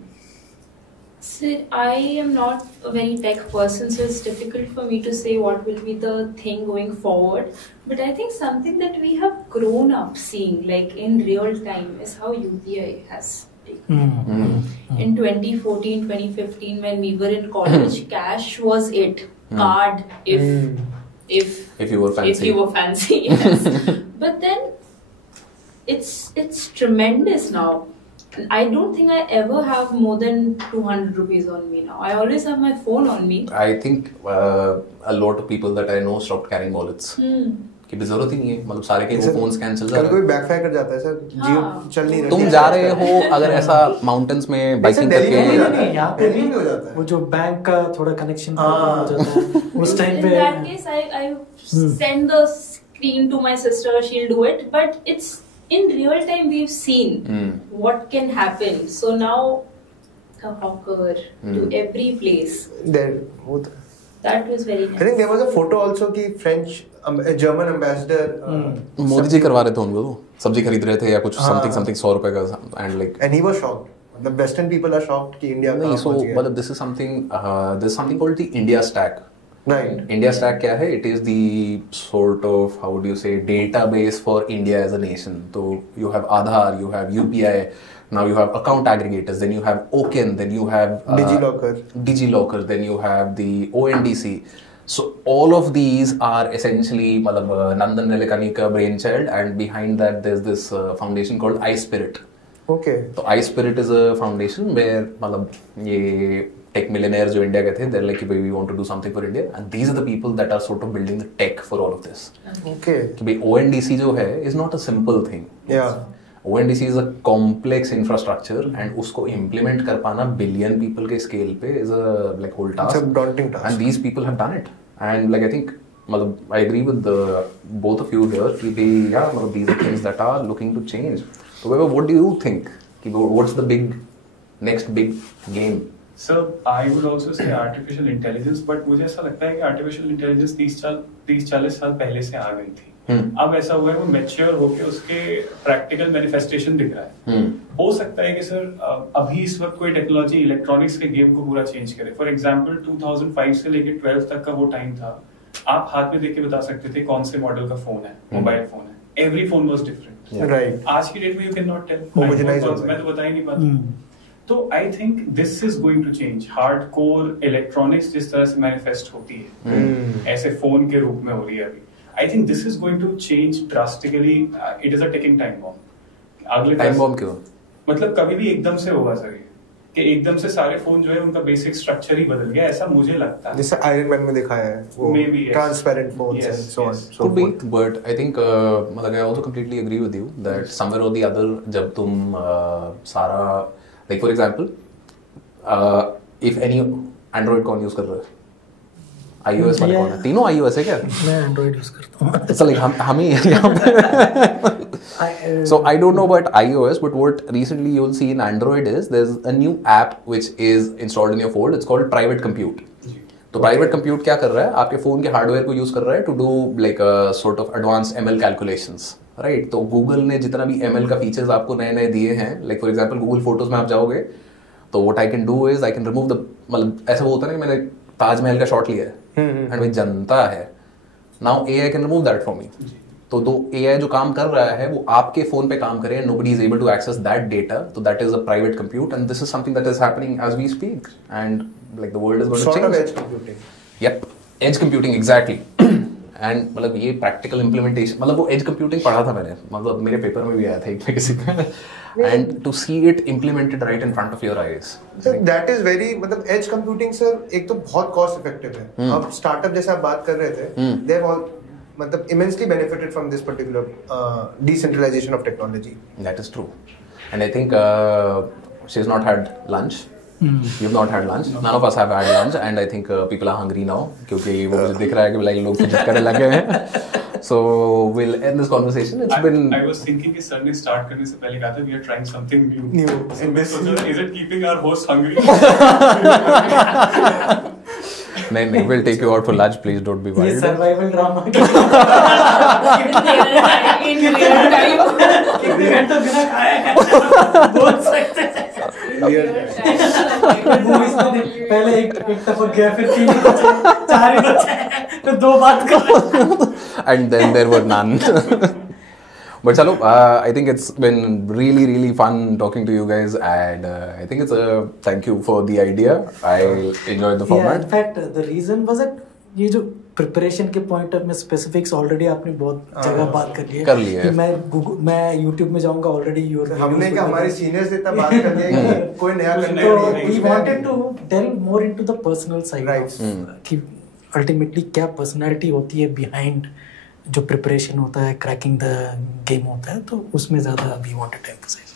So I am not a very tech person, so it's difficult for me to say what will be the thing going forward. But I think something that we have grown up seeing, like in real time, is how UPI has taken. In 2014, 2015, when we were in college, cash was it. Card, if you were fancy. If you were fancy, yes. But then it's tremendous now. I don't think I ever have more than 200 rupees on me now. I always have my phone on me. I think a lot of people that I know stopped carrying wallets. कि भी जरूरत ही नहीं है, मतलब सारे के वो phones cancel कर रहे हैं. कोई बैकफायर कर जाता है सर, जियो चल नहीं रहा. तुम जा रहे हो अगर ऐसा माउंटेन्स में बाइकिंग करके, नहीं यहाँ पे भी हो जाता है. वो जो बैंक का थोड़ा कनेक्शन हो जाता है उस टाइम पे. In that case, I send the screen to my sister. She'll do it. But it's in real time we've seen what can happen. So now a hawker to every place. That was very nice. I think there was a photo also कि French German ambassador Modi ji करवा रहे थे उनको, सब्जी खरीद रहे थे या कुछ something 100 रुपए का, and he was shocked. The Western people are shocked कि India नहीं, so but this is something there's something called the India Stack. Right. India Stack क्या है? It is the sort of, how would you say, database for India as a nation. So you have Aadhaar, you have UPI, now you have account aggregators, then you have OCEN, then you have DigiLocker, then you have the ONDC. So all of these are essentially Nandan Nilekani ka brainchild, and behind that there's this foundation called iSpirit. Okay. So iSpirit is a foundation where ये tech millionaires जो India के थे, they're like we want to do something for India, and these are the people that are sort of building the tech for all of this. Okay. कि भाई ONDC जो है is not a simple thing. Yeah. ONDC is a complex infrastructure, and उसको implement कर पाना billion people के scale पे is a like whole task. It's a daunting task. And these people have done it. And like I think, I agree with both of you here. कि these are things that are looking to change. So what do you think? What's the next big game? So I would also say artificial intelligence, but मुझे ऐसा लगता है कि artificial intelligence 30-40 साल पहले से आ गई थी. अब ऐसा हुआ है वो मैच्योर होके उसके प्रैक्टिकल मैनिफेस्टेशन दिख रहा है. हो सकता है कि सर अभी इस वक्त कोई टेक्नोलॉजी इलेक्ट्रॉनिक्स के गेम को पूरा चेंज करे. फॉर एग्जांपल 2005 से लेके 12 तक का वो टाइम था, आप हाथ में देख के बता सकते थे कौन से मॉडल का फोन है, मोबाइल फोन है. Every phone was different. Right. आज की डेट में यू कैन नॉट टेल. मैं तो बता ही नहीं पाता. तो I think this is going to change. Hardcore electronics जिस तरह से मैनिफेस्ट होती है ऐसे फोन के रूप में हो रही है अभी. I think this is going to change drastically. It is a ticking time bomb. अगले time bomb क्यों? मतलब कभी भी एकदम से होगा सर ये, कि एकदम से सारे फोन जो है उनका बेसिक स्ट्रक्चर ही बदल गया, ऐसा मुझे लगता है. जैसे आयरन मैन में दिखाया है वो transparent phones and so on. Could be, but I think I also completely agree with you that somewhere or the other जब तुम सारा like for example if any Android कौन यूज कर रहा है? iOS वाले कौन है? तीनों iOS है क्या? मैं Android यूज करता हूँ. It's like हम ही यहाँ पे. So I don't know about iOS, but what recently you'll see in Android is there's a new app which is installed in your phone. It's called Private Compute. तो private compute क्या कर रहा है, आपके phone के hardware को use कर रहा है to do like sort of advance ML calculations, right. तो गूगल ने जितना भी ML का फीचर्स आपको नए नए दिए हैं, like for example Google photos में आप जाओगे तो what I can do is I can remove the, मतलब ऐसा वो होता है ना कि मैंने ताजमहल का शॉट लिया है एंड भाई जनता है, now AI can remove that from me. तो दो AI जो काम कर रहा है वो आपके फोन पे काम करे, nobody is able to access that data, so that is a private compute and this is something that is happening as we speak and like the world is going to change. Sort of edge computing. Yep, edge computing exactly. And मतलब ये practical implementation, मतलब वो edge computing पढ़ा था मैंने, मतलब मेरे paper में भी आया था एक में किसी का, and to see it implemented right in front of your eyes. So that is very, मतलब edge computing sir एक तो बहुत cost effective है। अब startup जैसे आप बात कर रहे थे, they have all मतलब immensely benefited from this particular decentralization of technology. That is true, and I think she's not had lunch. You've not had lunch. None of us have had lunch, and I think people are hungry now क्योंकि वो मुझे दिख रहा है कि like लोग fidget करने लगे हैं. So we'll end this conversation. It's been. I was thinking कि सर ने start करने से पहले कहा था we are trying something new. So मैं सोचा is it keeping our host hungry? नहीं, we'll take you out for lunch. Please don't be worried. ये survival drama in real time. कितने घंटे बिना खाए हैं बोल सकते हैं। Movies में पहले एक टपक गया, फिर 3 बचे, 4 ही बचे, फिर 2 बात करो। And then there were none. But chalo, I think it's been really fun talking to you guys, and I think it's a thank you for the idea. I enjoyed the format. Yeah, in fact, the reason was that ये जो preparation के point of में specifics already आपने बहुत जगह बात कर ली है कि मैं YouTube में जाऊंगा ऑलरेडी हमने क्या हमारे सीनियर्स इतना बात कर लिया कि कोई नया तो we wanted to delve more into the personal side कि अल्टीमेटली क्या पर्सनालिटी होती है बिहाइंड जो प्रिपरेशन होता है, क्रैकिंग द गेम होता है, तो उसमें ज़्यादा वी वांटेड टू एम्फसाइज।